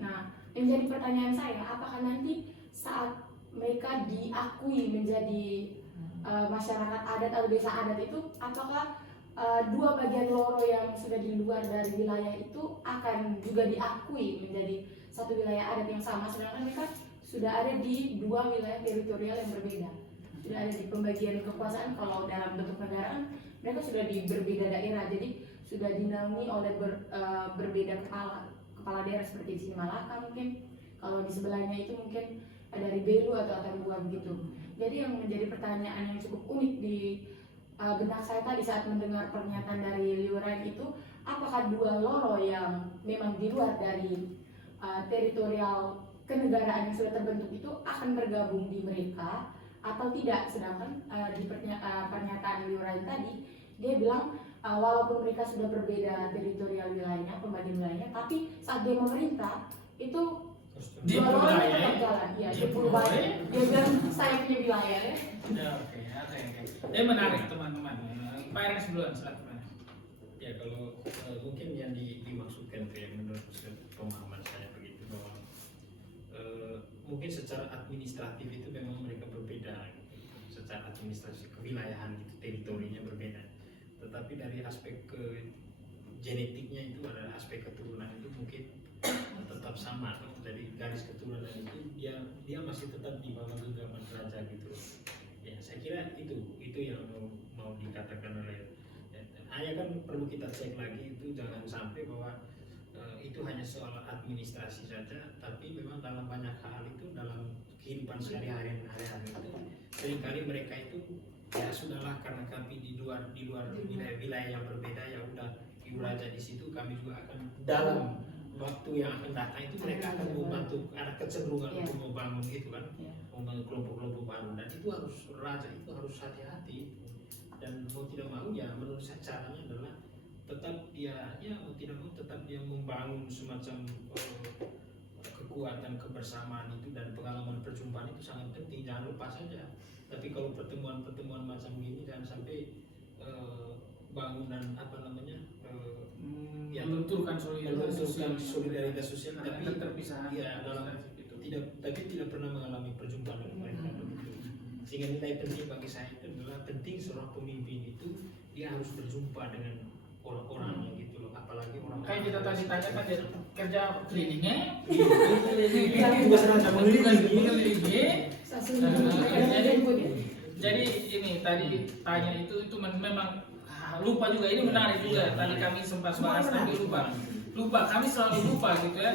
Nah, yang jadi pertanyaan saya, apakah nanti saat mereka diakui menjadi masyarakat adat atau desa adat itu, apakah 2 bagian loro yang sudah di luar dari wilayah itu akan juga diakui menjadi satu wilayah adat yang sama, sedangkan mereka sudah ada di 2 wilayah teritorial yang berbeda, sudah ada di pembagian kekuasaan. Kalau dalam bentuk negaraan mereka sudah di berbeda daerah, jadi sudah dinaungi oleh berbeda kepala daerah, seperti di sini Malaka mungkin, kalau di sebelahnya itu mungkin dari Belu atau Atambua begitu. Jadi yang menjadi pertanyaan yang cukup unik di benak saya tadi saat mendengar pernyataan dari Liu Ran itu, apakah 2 loro yang memang di luar dari teritorial kenegaraan yang sudah terbentuk itu akan bergabung di mereka atau tidak. Sedangkan di pernyataan Liu Ran tadi dia bilang walaupun mereka sudah berbeda teritorial wilayahnya, pembagian wilayahnya, tapi saat dia memerintah itu dia loro wilayah, tetap jalan. Ya, dia dia bilang saya punya wilayah ya. Oke. Menarik teman-teman. Pak RS duluan, silakan. Ya, kalau mungkin yang dimaksudkan menurut pemahaman saya begitu, bahwa mungkin secara administratif itu memang mereka berbeda, secara administrasi kewilayahan itu teritorinya berbeda, tetapi dari aspek genetiknya itu ada aspek keturunan itu mungkin tetap sama. Dari garis keturunan itu dia masih tetap di bawah genggaman raja gitu. Ya, saya kira itu yang mau dikatakan oleh hanya kan perlu kita cek lagi, itu jangan sampai bahwa itu hanya soal administrasi saja, tapi memang dalam banyak hal itu, dalam kehidupan sehari-hari itu seringkali mereka itu ya sudahlah, karena kami di luar wilayah yang berbeda, ya udah raja di situ, kami juga akan dalam waktu yang akan datang itu mereka akan membantu, ada kecenderungan untuk membangun gitu kan, membangun kelompok-kelompok baru, dan itu harus raja itu harus hati-hati, dan mau tidak mau ya menurut saya caranya adalah tetap dia mau tidak mau tetap dia membangun semacam kekuatan kebersamaan itu, dan pengalaman perjumpaan itu sangat penting, jangan lupa saja. Tapi kalau pertemuan-pertemuan macam ini jangan sampai bangunan apa namanya melunturkan solidaritas sosial, tapi terpisah dalam tidak pernah mengalami perjumpaan dengan mereka. Sehingga nilai penting bagi saya itu adalah penting seorang pemimpin itu dia harus berjumpa dengan orang-orang gitu loh, apalagi orang kayak kita tadi tanya kan dia kerja cleaningnya jadi ini tadi tanya itu memang lupa juga, ini menarik juga, tadi kami sempat bahas tapi lupa kami selalu lupa gitu ya,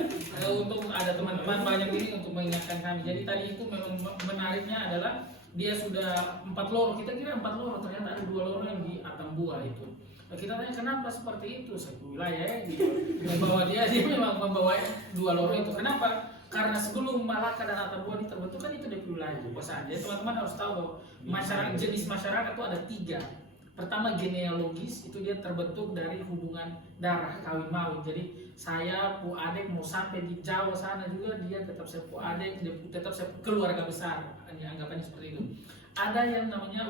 untuk ada teman-teman banyak ini untuk mengingatkan kami. Jadi tadi itu memang menariknya adalah dia sudah 4 loro, kita kira 4 loro, ternyata ada 2 loro yang di Atambua itu. Nah, kita tanya kenapa seperti itu, satu wilayah gitu. Bahwa dia memang membawa 2 loro itu. Kenapa? Karena sebelum Malaka dan Atambua terbentuk kan itu di wilayah kekuasaan. Jadi teman-teman harus tahu bahwa jenis masyarakat itu ada 3. Pertama genealogis, itu dia terbentuk dari hubungan darah, kawin mawin. Jadi saya pu adek mau sampai di Jawa sana juga dia tetap saya pu adek, dia tetap saya keluarga besar. Anggapannya seperti itu. Ada yang namanya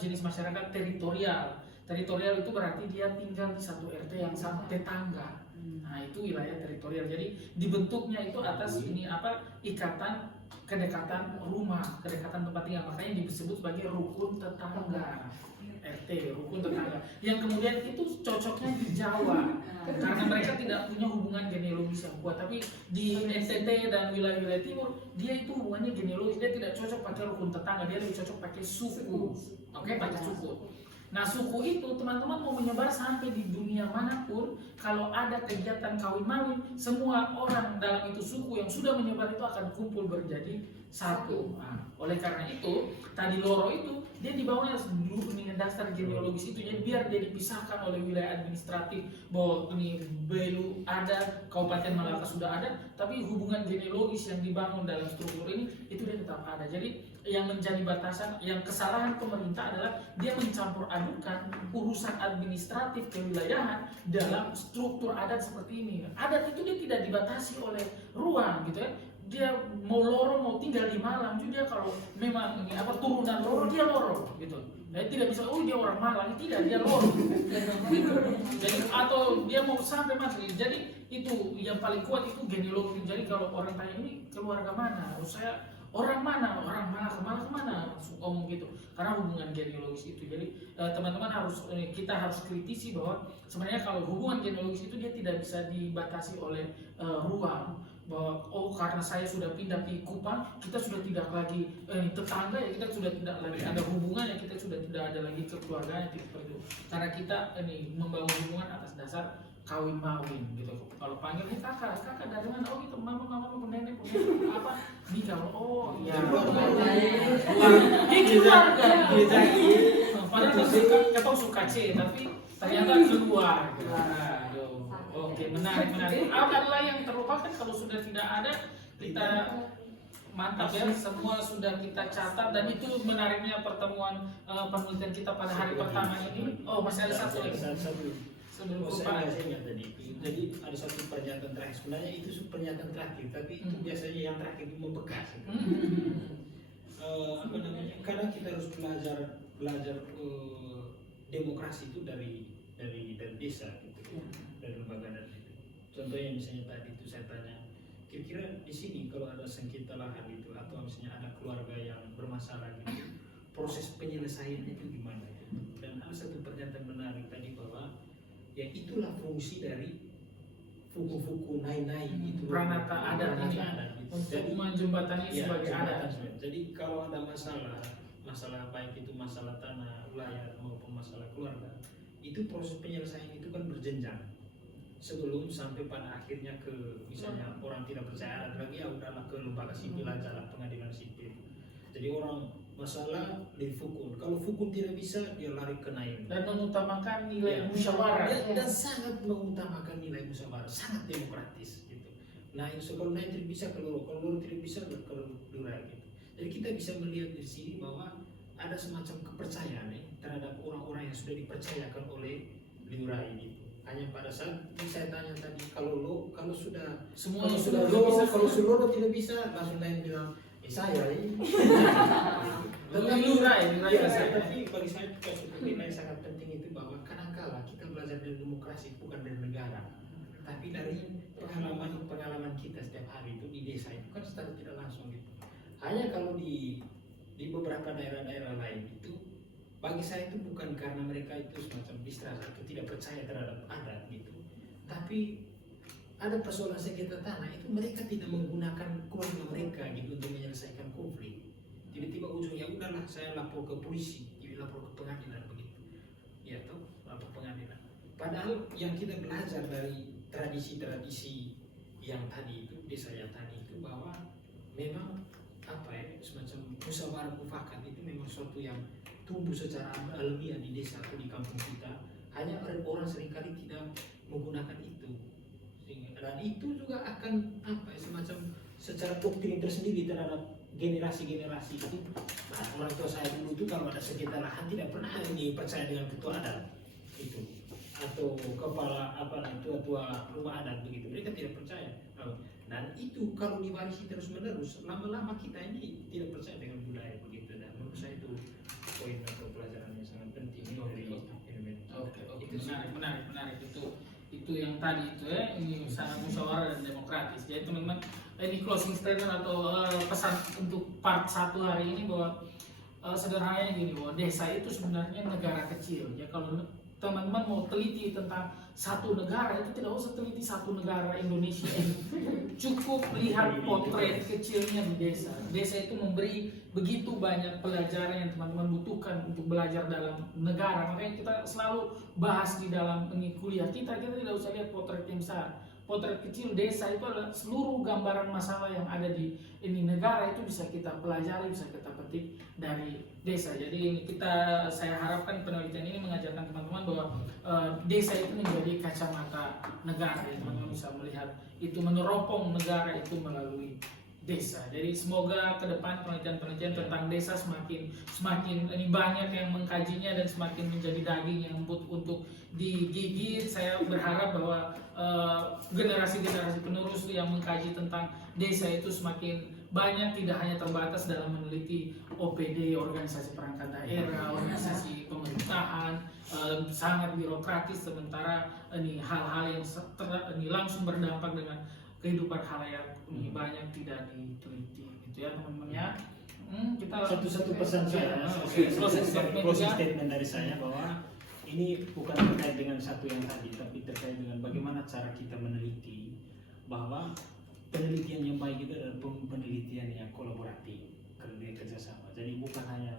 jenis masyarakat teritorial. Teritorial itu berarti dia tinggal di satu RT yang sama tetangga. Nah itu wilayah teritorial. Jadi dibentuknya itu atas ikatan kedekatan rumah, kedekatan tempat tinggal. Makanya disebut sebagai rukun tetangga. RT, rukun tetangga, yang kemudian itu cocoknya di Jawa karena mereka tidak punya hubungan genealogis yang kuat. Tapi di NTT dan wilayah-wilayah timur dia itu hubungannya genealogis, dia tidak cocok pakai rukun tetangga, dia lebih cocok pakai suku. Pakai suku. Nah suku itu teman-teman mau menyebar sampai di dunia manapun, kalau ada kegiatan kawin mawin, semua orang dalam itu suku yang sudah menyebar itu akan kumpul menjadi satu. Nah, oleh karena itu tadi loro itu dia dibawa dulu dengan dasar genealogis itu, jadi biar dia dipisahkan oleh wilayah administratif bahwa ini Belu ada, Kabupaten Malaka sudah ada, tapi hubungan genealogis yang dibangun dalam struktur ini itu dia tetap ada. Jadi yang menjadi batasan, yang kesalahan pemerintah adalah dia mencampur adukan urusan administratif kewilayahan dalam struktur adat seperti ini. Adat itu dia tidak dibatasi oleh ruang gitu ya. Dia mau loro mau tinggal di Malang juga, dia kalau memang ini turunan loro dia loro gitu. Nah, tidak bisa dia orang Malang, tidak, dia loro. Jadi atau dia mau sampai masuk. Jadi itu yang paling kuat itu genealogi. Jadi kalau orang tanya ini keluarga mana, saya orang mana, orang mana kemana, langsung omong gitu. Karena hubungan genealogis itu. Jadi teman-teman kita harus kritisi bahwa sebenarnya kalau hubungan genealogis itu dia tidak bisa dibatasi oleh ruang. Bahwa karena saya sudah pindah di Kupang, kita sudah tidak lagi tetangga ya, kita sudah tidak lagi ada hubungan ya, kita sudah tidak ada lagi kekeluargaan seperti itu. Karena kita membangun hubungan atas dasar kawin mawin gitu. Kalau panggilnya kakak dari mana? Oh gitu, mama nenek apa nikah. Oh iya. Ini keluarga. Padahal kita suka C, tapi ternyata keluar. Oke, menarik. Adalah yang terlupakan kalau sudah tidak ada, kita mantap ya, semua sudah kita catat, dan itu menariknya pertemuan penelitian kita pada hari pertama ini. Oh, masih ada satu lagi. Sebelum lupa. Jadi ada satu pernyataan terakhir, sebenarnya itu pernyataan terakhir, tapi itu biasanya yang terakhir itu membekas. Karena kita harus belajar demokrasi itu dari desa gitu, dari lembaga dan itu. Contohnya misalnya tadi itu saya tanya, kira-kira di sini kalau ada sengketa lahan itu atau misalnya ada keluarga yang bermasalah gitu, proses penyelesaiannya itu gimana? Dan ada satu pernyataan menarik tadi bahwa ya itulah fungsi dari fuku-fuku nai-nai itu, Pranata adat ini untuk menjembatani sebagai adat. Jadi kalau ada masalah baik itu masalah tanah, wilayah maupun masalah keluarga, itu proses penyelesaian itu kan berjenjang sebelum sampai pada akhirnya ke misalnya orang tidak percaya lagi, ya udahlah ke lembaga sipil aja lah, pengadilan sipil. Jadi orang masalah dipukul. Kalau pukul tidak bisa, dia lari ke naik. Dan mengutamakan nilai musyawarah. Dan sangat mengutamakan nilai musyawarah, sangat demokratis gitu. Nah, kalau naik tidak bisa, kalau tidak bisa, kalau lurai gitu. Jadi kita bisa melihat di sini bahwa ada semacam kepercayaan terhadap orang-orang yang sudah dipercayakan oleh lurai gitu. Hanya pada saat saya tanya tadi, kalau sudah Semua kalau sudah tidak bisa, langsung lain bilang saya ini. Tapi lurai Ya, bisa. tapi bagi saya nilai sangat penting itu bahwa kadangkala kita belajar dari demokrasi bukan dari negara, tapi dari pengalaman kita setiap hari itu di desa itu kan secara tidak langsung gitu. Hanya kalau di beberapa daerah-daerah lain itu, bagi saya itu bukan karena mereka itu semacam distrust atau tidak percaya terhadap adat gitu, tapi ada persoalan sengketa tanah itu mereka tidak menggunakan keluarga mereka gitu untuk menyelesaikan konflik. Tiba-tiba ujungnya udahlah saya lapor ke polisi, lapor ke pengadilan begitu. Ya toh, lapor pengadilan. Padahal yang kita belajar dari tradisi-tradisi yang tadi itu, desa yang tadi itu, bahwa memang semacam musyawarah mufakat itu memang sesuatu yang tumbuh secara alamiah di desa atau di kampung kita. Hanya orang seringkali tidak menggunakan itu. Dan itu juga akan semacam secara doktrin tersendiri terhadap generasi-generasi itu. Nah, orang tua saya dulu itu kalau ada sengketa lahan tidak pernah ini percaya dengan ketua adat itu atau kepala tua-tua rumah adat begitu, mereka tidak percaya. Dan itu kalau diwarisi terus-menerus, lama-lama kita ini tidak percaya dengan budaya begitu. Dan menurut saya itu poin atau pelajaran yang sangat penting dari fenomena. Oke, menarik itu yang tadi itu ya, ini sangat musyawarah dan demokratis. Jadi teman-teman, ini closing statement atau pesan untuk part 1 hari ini bahwa sederhananya gini, bahwa desa itu sebenarnya negara kecil. Ya kalau teman-teman mau teliti tentang satu negara, itu tidak usah teliti satu negara Indonesia. Cukup lihat potret kecilnya di desa. Desa itu memberi begitu banyak pelajaran yang teman-teman butuhkan untuk belajar dalam negara. Makanya kita selalu bahas di dalam kuliah kita tidak usah lihat potret yang besar. Potret kecil desa itu adalah seluruh gambaran masalah yang ada di negara itu bisa kita pelajari, bisa kita petik dari desa. Jadi saya harapkan penelitian ini mengajarkan teman-teman bahwa desa itu menjadi kacamata negara. Teman-teman bisa melihat itu meneropong negara itu melalui desa. Jadi semoga ke depan penelitian-penelitian tentang desa semakin ini banyak yang mengkajinya dan semakin menjadi daging yang empuk untuk digigit. Saya berharap bahwa generasi-generasi penerus yang mengkaji tentang desa itu semakin banyak, tidak hanya terbatas dalam meneliti OPD, organisasi perangkat daerah, organisasi pemerintahan, sangat birokratis, sementara ini hal-hal yang langsung berdampak dengan kehidupan halayak ini banyak tidak diteliti, gitu ya teman-teman ya. Kita Satu pesan saya, closing statement dari saya bahwa ini bukan terkait dengan satu yang tadi, tapi terkait dengan bagaimana cara kita meneliti, bahwa penelitian yang baik itu adalah penelitian yang kolaboratif, kerjasama. Jadi bukan hanya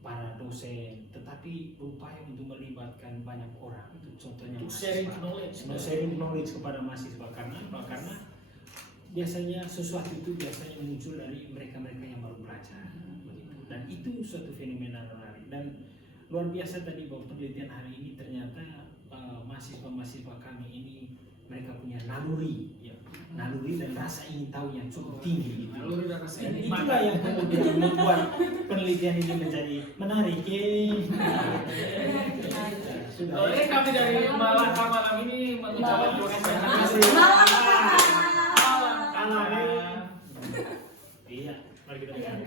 para dosen, tetapi berupaya untuk melibatkan banyak orang. Contohnya sharing knowledge kepada mahasiswa, karena biasanya sesuatu itu biasanya muncul dari mereka-mereka yang baru belajar, begitu. Dan itu suatu fenomena menarik dan luar biasa tadi bahwa penelitian hari ini ternyata mahasiswa-mahasiswa kami ini mereka punya naluri dan rasa ingin tahu yang cukup tinggi gitu. Naluri dan rasa Dan ingin itulah yang kemudian membuat penelitian ini menjadi menarik. Oleh kami dari Malaka malam ini mengucapkan terima kasih. Iya, mari kita dengar.